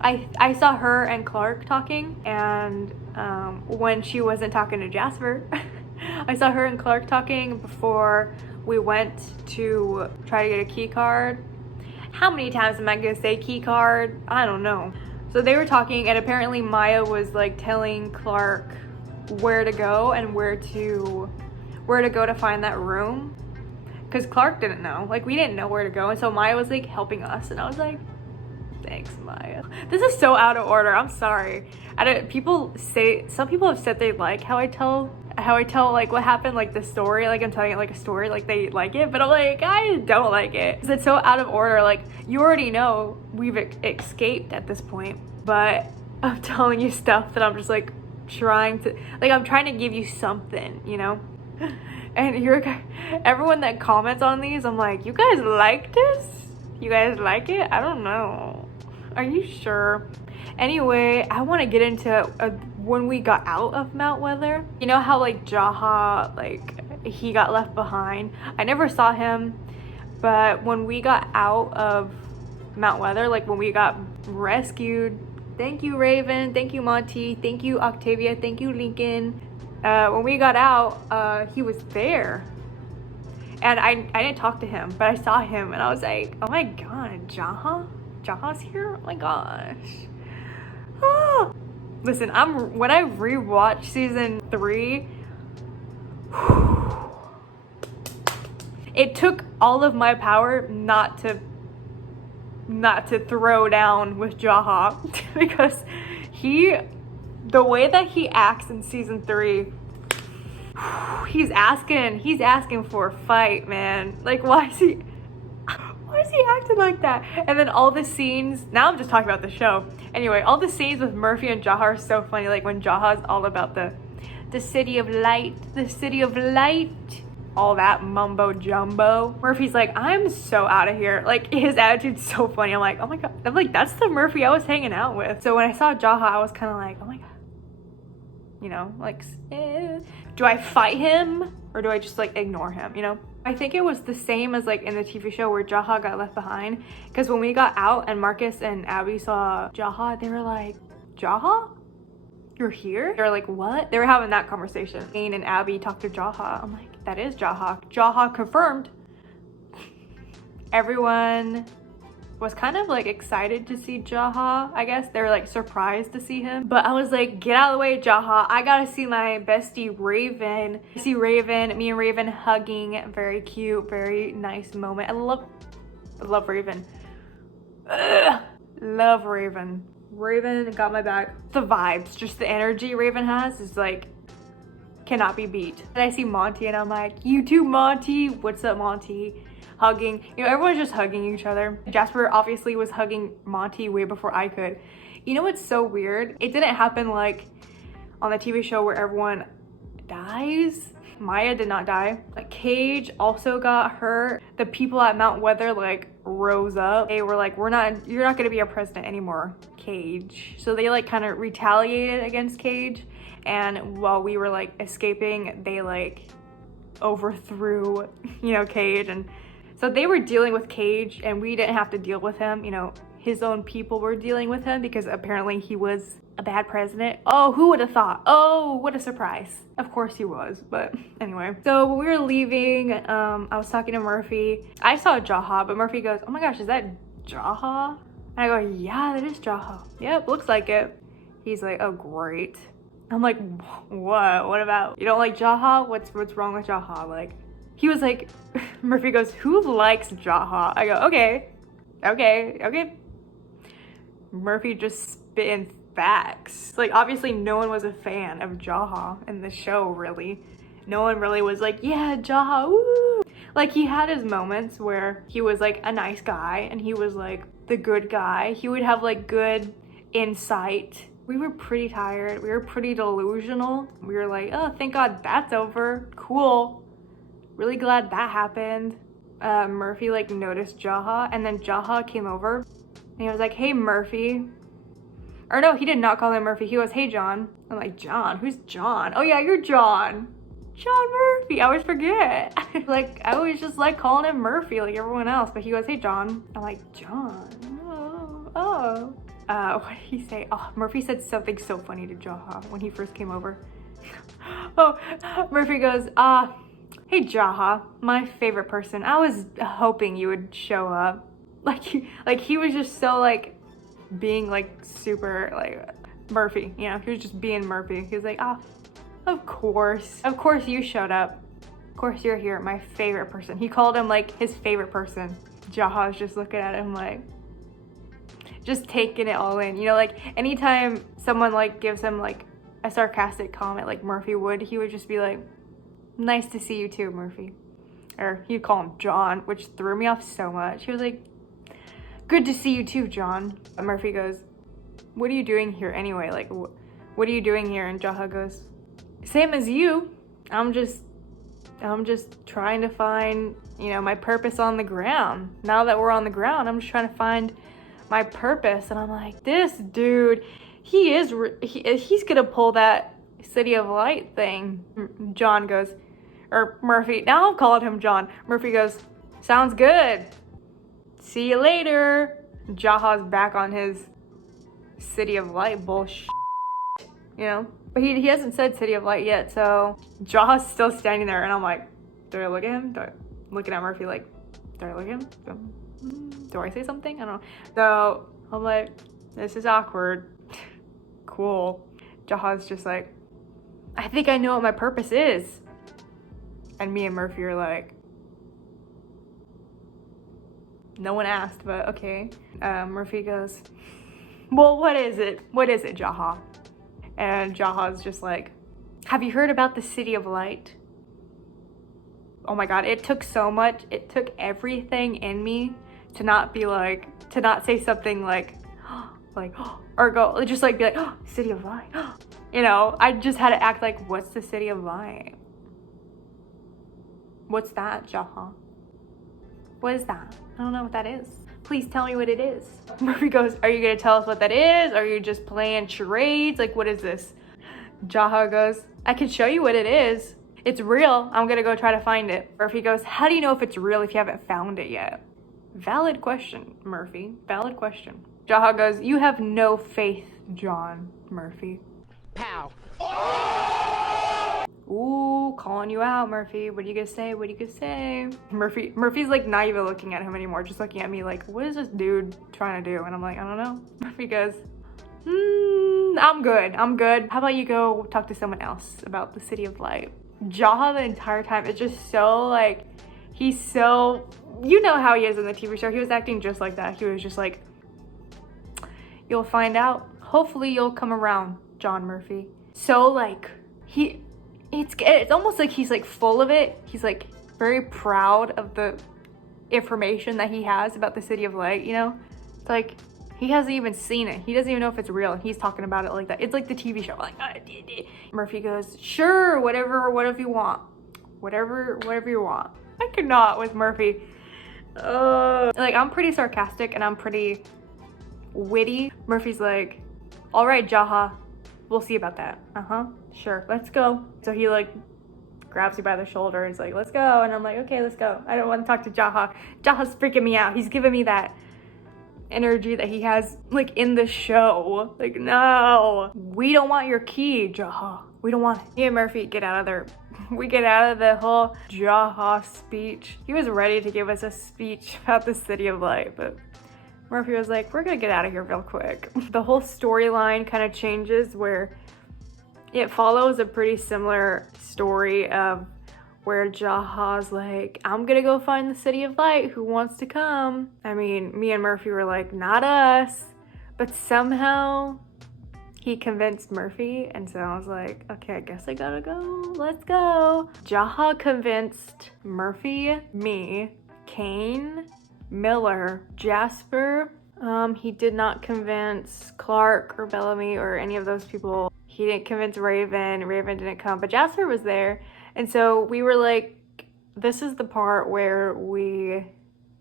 I saw her and Clark talking, and when she wasn't talking to Jasper, I saw her and Clark talking before we went to try to get a key card. How many times am I gonna say key card? I don't know. So they were talking, and apparently Maya was like telling Clark where to go and where to go to find that room, because Clark didn't know. Like, we didn't know where to go, and so Maya was like helping us, and I was like, thanks, Maya. This is so out of order. I'm sorry. Some people have said they like how I tell like what happened, like the story, like I'm telling it like a story, like they like it, but I'm like, I don't like it because it's so out of order. Like, you already know we've escaped at this point, but I'm telling you stuff that I'm just like trying to give you something, you know? And everyone that comments on these, I'm like, you guys like this? You guys like it? I don't know. Are you sure? Anyway, I want to get into when we got out of Mount Weather. You know how like Jaha, like he got left behind? I never saw him, but when we got out of Mount Weather, like when we got rescued, thank you Raven, thank you Monty, thank you Octavia, thank you Lincoln. When we got out, he was there. And I didn't talk to him, but I saw him and I was like, oh my god, Jaha's here? Oh my gosh. Ah. Listen, when I rewatched season 3, it took all of my power not to throw down with Jaha because the way that he acts in season 3, he's asking for a fight, man. Like, why is he acting like that? And then all the scenes, now I'm just talking about the show. Anyway, all the scenes with Murphy and Jaha are so funny. Like when Jaha's all about the city of light, all that mumbo jumbo. Murphy's like, I'm so out of here. Like, his attitude's so funny. I'm like, oh my god. I'm like, that's the Murphy I was hanging out with. So when I saw Jaha, I was kind of like, oh my god. You know, like, do I fight him or do I just like ignore him, you know? I think it was the same as like in the TV show where Jaha got left behind. Because when we got out and Marcus and Abby saw Jaha, they were like, Jaha? You're here? They're like, what? They were having that conversation. Jane and Abby talked to Jaha. I'm like, that is Jaha. Jaha confirmed. Everyone was kind of like excited to see Jaha, I guess. They were like surprised to see him. But I was like, get out of the way, Jaha. I gotta see my bestie Raven. See Raven, me and Raven hugging. Very cute, very nice moment. I love Raven. Ugh. Love Raven. Raven got my back. The vibes, just the energy Raven has is like, cannot be beat. And I see Monty and I'm like, you too, Monty. What's up, Monty? Hugging. You know, everyone's just hugging each other. Jasper obviously was hugging Monty way before I could. You know what's so weird? It didn't happen like on the TV show where everyone dies. Maya did not die. Like Cage also got hurt. The people at Mount Weather like rose up. They were like, you're not gonna be our president anymore, Cage. So they like kind of retaliated against Cage. And while we were like escaping, they like overthrew, you know, Cage. And so they were dealing with Cage and we didn't have to deal with him. You know, his own people were dealing with him because apparently he was a bad president. Oh, who would have thought? Oh, what a surprise. Of course he was, but anyway. So when we were leaving, I was talking to Murphy. I saw Jaha, but Murphy goes, oh my gosh, is that Jaha? And I go, yeah, that is Jaha. Yep, looks like it. He's like, oh, great. I'm like, what? What about? You don't like Jaha? What's wrong with Jaha? Like, he was like, Murphy goes, who likes Jaha? I go, okay. Murphy just spitting facts. Like, obviously no one was a fan of Jaha in the show, really. No one really was like, yeah, Jaha, woo. Like, he had his moments where he was like a nice guy and he was like the good guy. He would have like good insight. We were pretty tired. We were pretty delusional. We were like, oh, thank God that's over. Cool. Really glad that happened. Murphy like noticed Jaha and then Jaha came over and he was like, hey, Murphy. Or no, he did not call him Murphy. He goes, hey, John. I'm like, John? Who's John? Oh yeah, you're John. John Murphy. I always forget. Like, I always just like calling him Murphy like everyone else. But he goes, hey, John. I'm like, John? Oh. What did he say? Oh, Murphy said something so funny to Jaha when he first came over. Oh, Murphy goes, hey, Jaha, my favorite person. I was hoping you would show up. Like he was just so like being like super like Murphy, you know, he was just being Murphy. He was like, of course you showed up. Of course you're here, my favorite person. He called him like his favorite person. Jaha was just looking at him like, just taking it all in, you know, like anytime someone like gives him like a sarcastic comment like Murphy would, he would just be like, nice to see you too, Murphy. Or he'd call him John, which threw me off so much. He was like, good to see you too, John. And Murphy goes, what are you doing here anyway? Like, what are you doing here? And Jaha goes, same as you. I'm just trying to find, you know, my purpose on the ground. Now that we're on the ground, I'm just trying to find my purpose. And I'm like, this dude, he's gonna pull that City of Light thing. John goes, or Murphy, now I'm calling him John. Murphy goes, sounds good. See you later. Jaha's back on his City of Light bullshit, you know? But he hasn't said City of Light yet, so Jaha's still standing there and I'm like, do I look at him? Looking at Murphy like, do I look at him? Do I say something? I don't know. So I'm like, this is awkward. Cool. Jaha's just like, I think I know what my purpose is. And me and Murphy are like, No one asked, but okay. Murphy goes, well, what is it? What is it, Jaha? And Jaha's just like, have you heard about the City of Light? Oh my God, it took so much. It took everything in me to not be like, to not say something like, or go, just like be like, oh, City of Light. You know, I just had to act like, what's the City of Light? What's that, Jaha? What is that? I don't know what that is. Please tell me what it is. Murphy goes, are you gonna tell us what that is? Are you just playing charades? Like, what is this? Jaha goes, I can show you what it is. It's real. I'm gonna go try to find it. Murphy goes, how do you know if it's real if you haven't found it yet? Valid question, Murphy. Valid question. Jaha goes, you have no faith, John Murphy. Pow. Ooh, calling you out, Murphy. What are you gonna say? What are you gonna say? Murphy's like not even looking at him anymore, just looking at me like, what is this dude trying to do? And I'm like, I don't know. Murphy goes, I'm good. I'm good. How about you go talk to someone else about the City of Light? Jaha the entire time is just so like, he's so, you know how he is in the TV show. He was acting just like that. He was just like, you'll find out. Hopefully you'll come around, John Murphy. So like, it's almost like he's like full of it. He's like very proud of the information that he has about the City of Light, you know? It's like, he hasn't even seen it. He doesn't even know if it's real. He's talking about it like that. It's like the TV show. Like, Murphy goes, sure, whatever you want. Whatever you want. I could not with Murphy. Like, I'm pretty sarcastic and I'm pretty witty. Murphy's like, all right, Jaha, we'll see about that. Sure, let's go. So he like grabs me by the shoulder and is like, let's go. And I'm like, okay, let's go. I don't want to talk to Jaha. Jaha's freaking me out. He's giving me that energy that he has like in the show. Like, no, we don't want your key, Jaha. We don't want it. Me and Murphy get out of there. We get out of the whole Jaha speech. He was ready to give us a speech about the City of Light, but Murphy was like, we're gonna get out of here real quick. The whole storyline kind of changes where it follows a pretty similar story of where Jaha's like, I'm gonna go find the City of Light. Who wants to come? I mean, me and Murphy were like, not us. But somehow he convinced Murphy. And so I was like, okay, I guess I gotta go. Let's go. Jaha convinced Murphy, me, Kane, Miller, Jasper. He did not convince Clark or Bellamy or any of those people. He didn't convince Raven. Raven didn't come, but Jasper was there. And so we were like, this is the part where we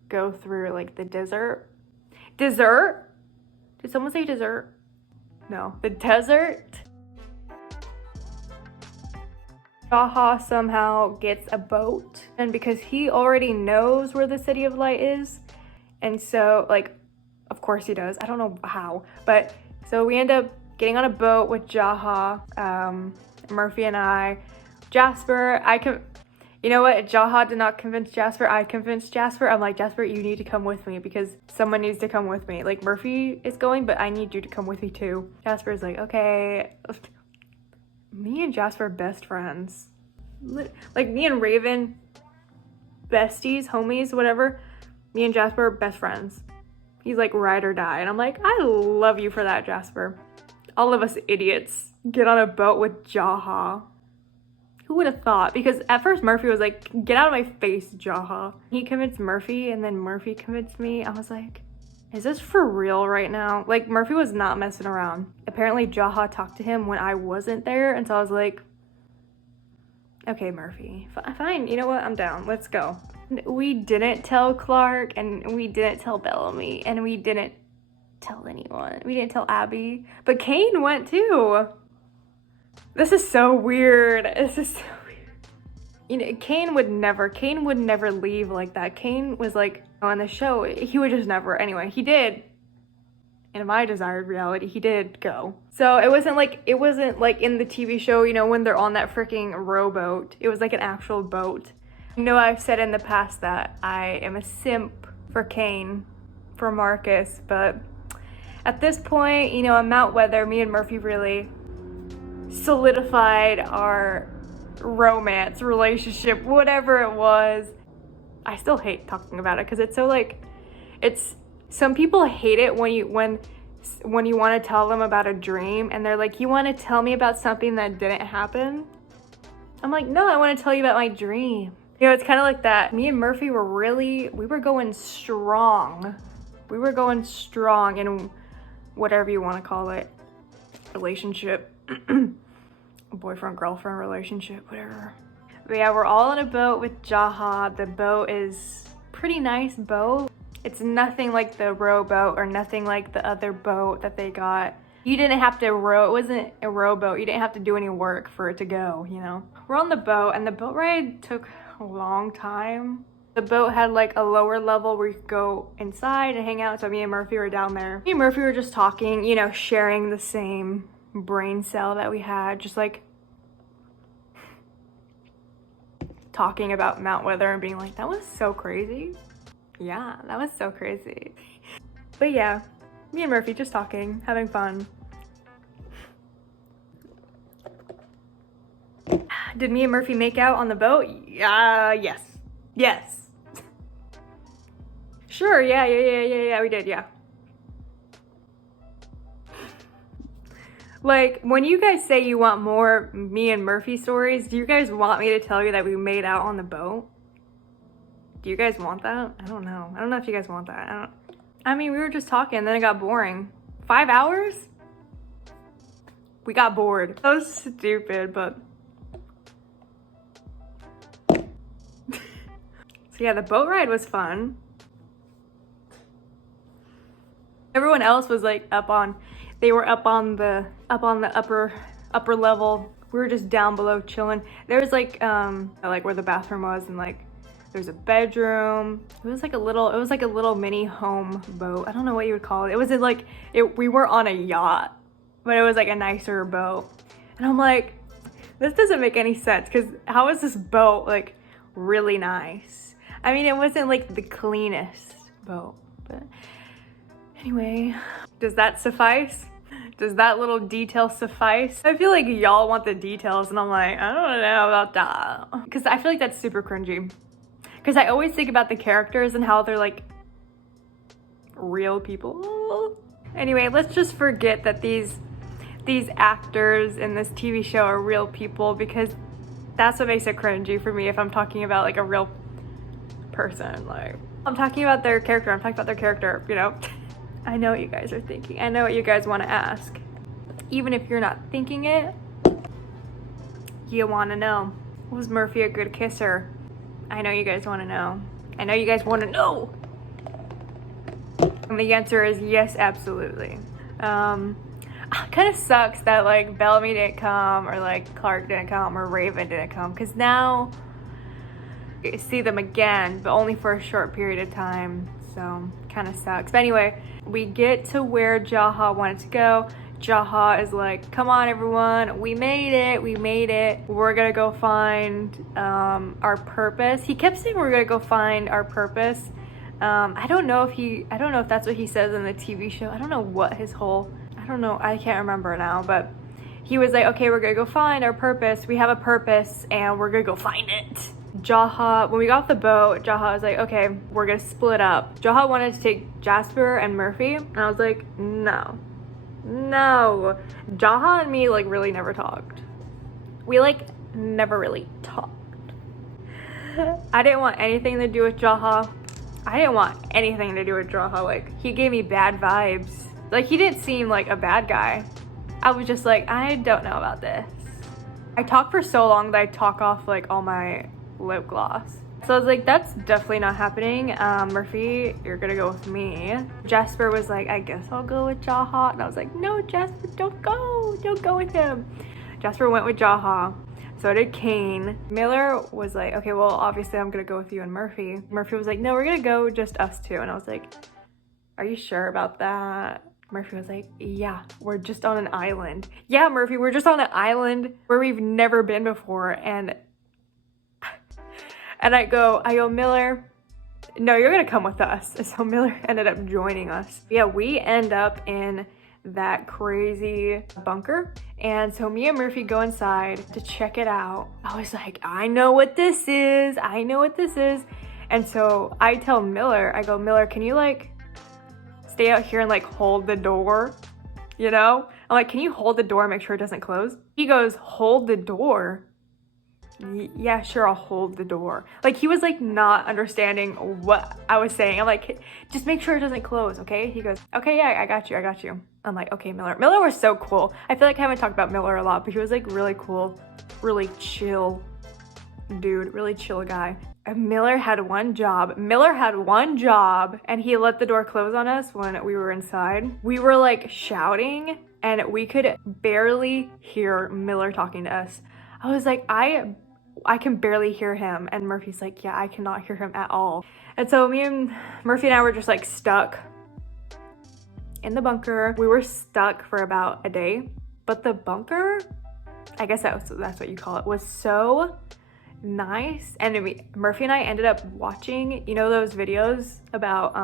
go through like the desert. Dessert? Did someone say dessert? No, the desert. Jaha somehow gets a boat, and because he already knows where the City of Light is, and so like, of course he does. I don't know how, but so we end up getting on a boat with Jaha, Murphy and I. Jasper, you know what? Jaha did not convince Jasper. I convinced Jasper. I'm like, Jasper, you need to come with me because someone needs to come with me. Like, Murphy is going, but I need you to come with me too. Jasper's like, okay. Me and Jasper are best friends. Like, me and Raven, besties, homies, whatever. Me and Jasper are best friends. He's like ride or die. And I'm like, I love you for that, Jasper. All of us idiots get on a boat with Jaha. Who would have thought? Because at first Murphy was like, get out of my face, Jaha. He convinced Murphy and then Murphy convinced me. I was like, is this for real right now? Like, Murphy was not messing around. Apparently Jaha talked to him when I wasn't there. And so I was like, okay, Murphy, fine. You know what? I'm down. Let's go. We didn't tell Clark and we didn't tell Bellamy and we didn't tell anyone. We didn't tell Abby. But Kane went too. This is so weird. This is so weird. You know, Kane would never leave like that. Kane was like on the show. He would just never. Anyway, he did. In my desired reality, he did go. So it wasn't like in the TV show, you know, when they're on that freaking rowboat. It was like an actual boat. You know, I've said in the past that I am a simp for Kane, for Marcus, but at this point, you know, in Mount Weather, me and Murphy really solidified our romance, relationship, whatever it was. I still hate talking about it because it's so like, It's, some people hate it when you want to tell them about a dream and they're like, you want to tell me about something that didn't happen? I'm like, no, I want to tell you about my dream. You know, it's kind of like that. Me and Murphy were we were going strong. We were going strong in whatever you want to call it. Relationship. Boyfriend, girlfriend relationship, whatever. But yeah, we're all on a boat with Jaha. The boat is pretty nice boat. It's nothing like the rowboat or nothing like the other boat that they got. You didn't have to row, it wasn't a rowboat. You didn't have to do any work for it to go, you know? We're on the boat and the boat ride took a long time. The boat had like a lower level where you could go inside and hang out. So me and Murphy were down there. Me and Murphy were just talking, you know, sharing the same brain cell that we had, just like talking about Mount Weather and being like, that was so crazy. Yeah, that was so crazy. But yeah, me and Murphy just talking, having fun. Did me and Murphy make out on the boat? Yes. Yes. Sure, yeah, we did, yeah. Like, when you guys say you want more me and Murphy stories, do you guys want me to tell you that we made out on the boat? Do you guys want that? I don't know. I don't know if you guys want that. I mean, we were just talking, and then it got boring. 5 hours? We got bored. So stupid, but... So yeah, the boat ride was fun. Everyone else was like they were up on the upper level. We were just down below chilling. There was like where the bathroom was, and like there's a bedroom. It was like a little mini home boat. I don't know what you would call it. It was like we were on a yacht, but it was like a nicer boat. And I'm like, this doesn't make any sense, because how is this boat like really nice? I mean, it wasn't like the cleanest boat, but anyway, does that suffice? Does that little detail suffice? I feel like y'all want the details, and I'm like, I don't know about that. Because I feel like that's super cringy. Because I always think about the characters and how they're like real people. Anyway, let's just forget that these actors in this TV show are real people, because that's what makes it cringy for me if I'm talking about like a real person. Like, I'm talking about their character, you know? I know what you guys are thinking. I know what you guys want to ask. Even if you're not thinking it, you want to know. Was Murphy a good kisser? I know you guys want to know. I know you guys want to know. And the answer is yes, absolutely. Kind of sucks that like Bellamy didn't come, or like Clark didn't come, or Raven didn't come, because now you see them again, but only for a short period of time. So kind of sucks. But anyway, we get to where Jaha wanted to go. Jaha is like, come on everyone, we made it. We're gonna go find our purpose. He kept saying we're gonna go find our purpose. I don't know if that's what he says in the TV show. I don't know, I can't remember now, but he was like, okay, we're gonna go find our purpose. We have a purpose and we're gonna go find it. Jaha, when we got off the boat, Jaha was like, okay, we're gonna split up. Jaha wanted to take Jasper and Murphy, and I was like, no. Jaha and me like really never talked. We like never really talked. I didn't want anything to do with Jaha. Like, he gave me bad vibes. Like, he didn't seem like a bad guy. I was just like, I don't know about this. I talked for so long that I talk off like all my lip gloss. So I was like, that's definitely not happening. Murphy, you're gonna go with me. Jasper was like, I guess I'll go with Jaha. And I was like, no, Jasper, don't go with him. Jasper went with Jaha. So did Kane. Miller was like, okay, well, obviously I'm gonna go with you and Murphy. Murphy was like, no, we're gonna go just us two. And I was like, are you sure about that? Murphy was like, yeah, we're just on an island. Yeah, Murphy, we're just on an island where we've never been before. And I go, Miller, no, you're gonna come with us. So Miller ended up joining us. Yeah, we end up in that crazy bunker. And so me and Murphy go inside to check it out. I was like, I know what this is. And so I tell Miller, I go, Miller, can you like stay out here and like hold the door, you know? I'm like, can you hold the door and make sure it doesn't close? He goes, hold the door? Yeah, sure, I'll hold the door. Like, he was like not understanding what I was saying. I'm like, just make sure it doesn't close, okay? He goes, okay, yeah, I got you. I'm like, okay, Miller. Miller was so cool. I feel like I haven't talked about Miller a lot, but he was like really cool, really chill dude, really chill guy. And Miller had one job, and he let the door close on us when we were inside. We were like shouting and we could barely hear Miller talking to us. I was like, I can barely hear him. And Murphy's like, yeah, I cannot hear him at all. And so Murphy and I were just like stuck in the bunker. We were stuck for about a day, but the bunker, I guess that's what you call it, was so nice. And Murphy and I ended up watching, you know, those videos about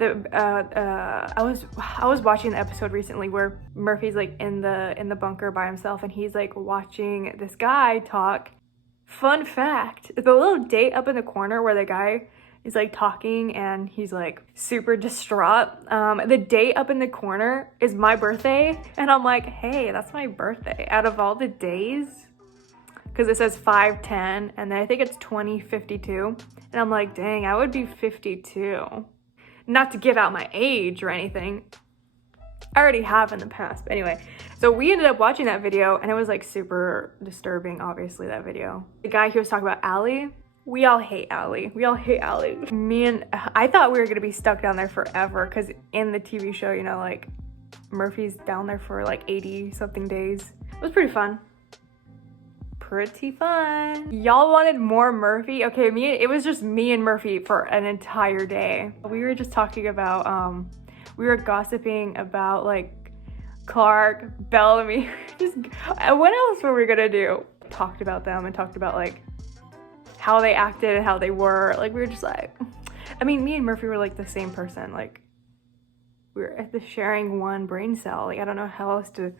I was watching the episode recently where Murphy's like in the bunker by himself and he's like watching this guy talk. Fun fact, the little date up in the corner where the guy is like talking and he's like super distraught, the date up in the corner is my birthday. And I'm like, hey, that's my birthday out of all the days, because it says 5/10 and then I think it's 2052, and I'm like, dang, I would be 52. Not to give out my age or anything, I already have in the past, but anyway. So we ended up watching that video and it was like super disturbing, obviously, that video. The guy he was talking about, Allie, we all hate Allie. I thought we were gonna be stuck down there forever, because in the TV show, you know, like Murphy's down there for like 80 something days. It was pretty fun. Y'all wanted more Murphy? Okay, it was just me and Murphy for an entire day. We were just talking about, we were gossiping about like Clark, Bellamy, what else were we gonna do? Talked about them and talked about like how they acted and how they were. Like, we were just like, me and Murphy were like the same person. Like, we were at the sharing one brain cell. Like, I don't know how else to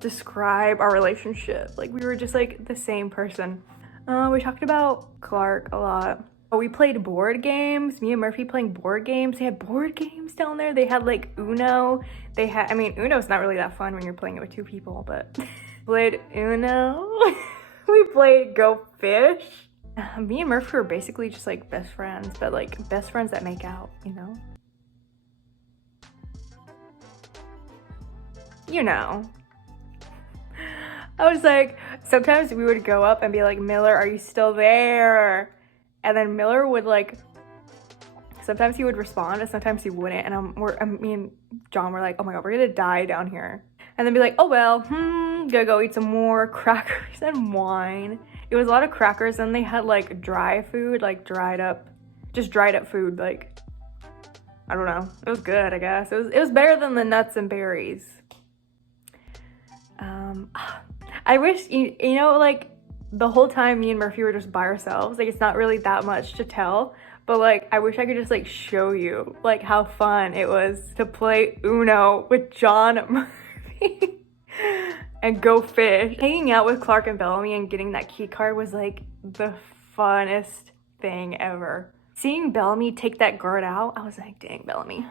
describe our relationship. Like, we were just like the same person. We talked about Clark a lot. We played board games. Me and Murphy playing board games. They had board games down there. They had like Uno. Uno's not really that fun when you're playing it with two people, but played Uno. We played Go Fish. Me and Murphy were basically just like best friends, but like best friends that make out, you know? You know. I was like, sometimes we would go up and be like, Miller, are you still there? And then Miller would like, sometimes he would respond and sometimes he wouldn't. And me and John were like, oh my God, we're gonna die down here. And then be like, oh well, gotta go eat some more crackers and wine. It was a lot of crackers, and they had like dry food, like dried up food. Like, I don't know. It was good, I guess. It was better than the nuts and berries. I wish, you know, like the whole time me and Murphy were just by ourselves. Like, it's not really that much to tell, but like, I wish I could just like show you like how fun it was to play Uno with John, Murphy, and Go Fish. Hanging out with Clark and Bellamy and getting that key card was like the funnest thing ever. Seeing Bellamy take that guard out, I was like, dang, Bellamy.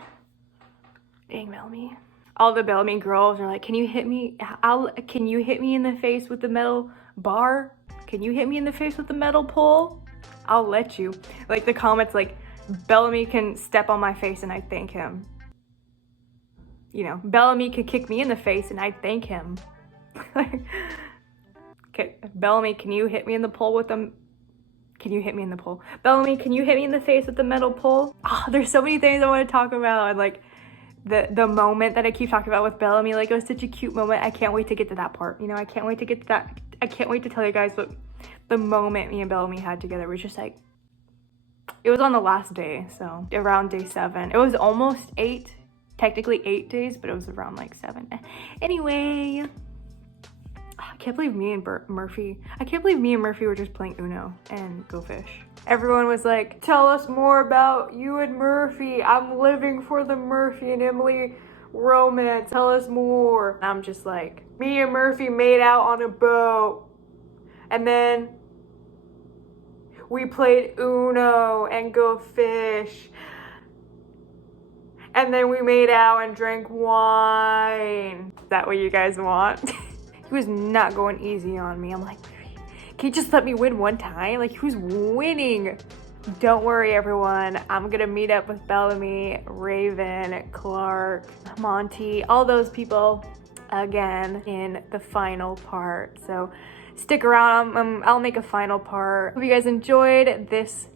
Dang, Bellamy. All the Bellamy girls are like, can you hit me? Can you hit me in the face with the metal bar? Can you hit me in the face with the metal pole? I'll let you. Like, the comments like, Bellamy can step on my face and I thank him. You know, Bellamy could kick me in the face and I thank him. Okay, Bellamy, can you hit me in the pole with them? Can you hit me in the pole? Bellamy, can you hit me in the face with the metal pole? Oh, there's so many things I want to talk about. And like, the moment that I keep talking about with Bellamy, like, it was such a cute moment. I can't wait to get to that part. You know, I can't wait to get to that. I can't wait to tell you guys what the moment me and Bellamy had together was just like, it was on the last day, so around day 7. It was almost 8, technically 8 days, but it was around like 7. Anyway, I can't believe me and Murphy were just playing Uno and Go Fish. Everyone was like, tell us more about you and Murphy. I'm living for the Murphy and Emily romance. Tell us more. And I'm just like, me and Murphy made out on a boat. And then we played Uno and Go Fish. And then we made out and drank wine. Is that what you guys want? He was not going easy on me. I'm like, can you just let me win one time? Like, who's winning? Don't worry, everyone. I'm gonna meet up with Bellamy, Raven, Clark, Monty, all those people again in the final part. So stick around. I'll make a final part. Hope you guys enjoyed this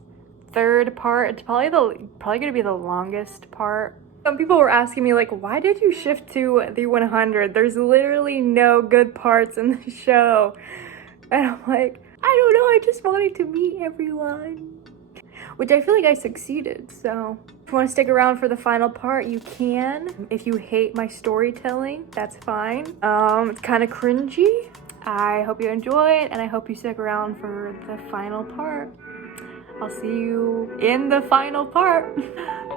third part. It's probably gonna be the longest part. Some people were asking me, like, why did you shift to the 100? There's literally no good parts in the show. And I'm like, I don't know, I just wanted to meet everyone. Which I feel like I succeeded, so. If you want to stick around for the final part, you can. If you hate my storytelling, that's fine. It's kind of cringy. I hope you enjoy it, and I hope you stick around for the final part. I'll see you in the final part.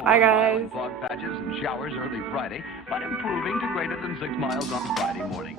Bye, guys. Fog patches and showers early Friday, but improving to greater than 6 miles on Friday morning.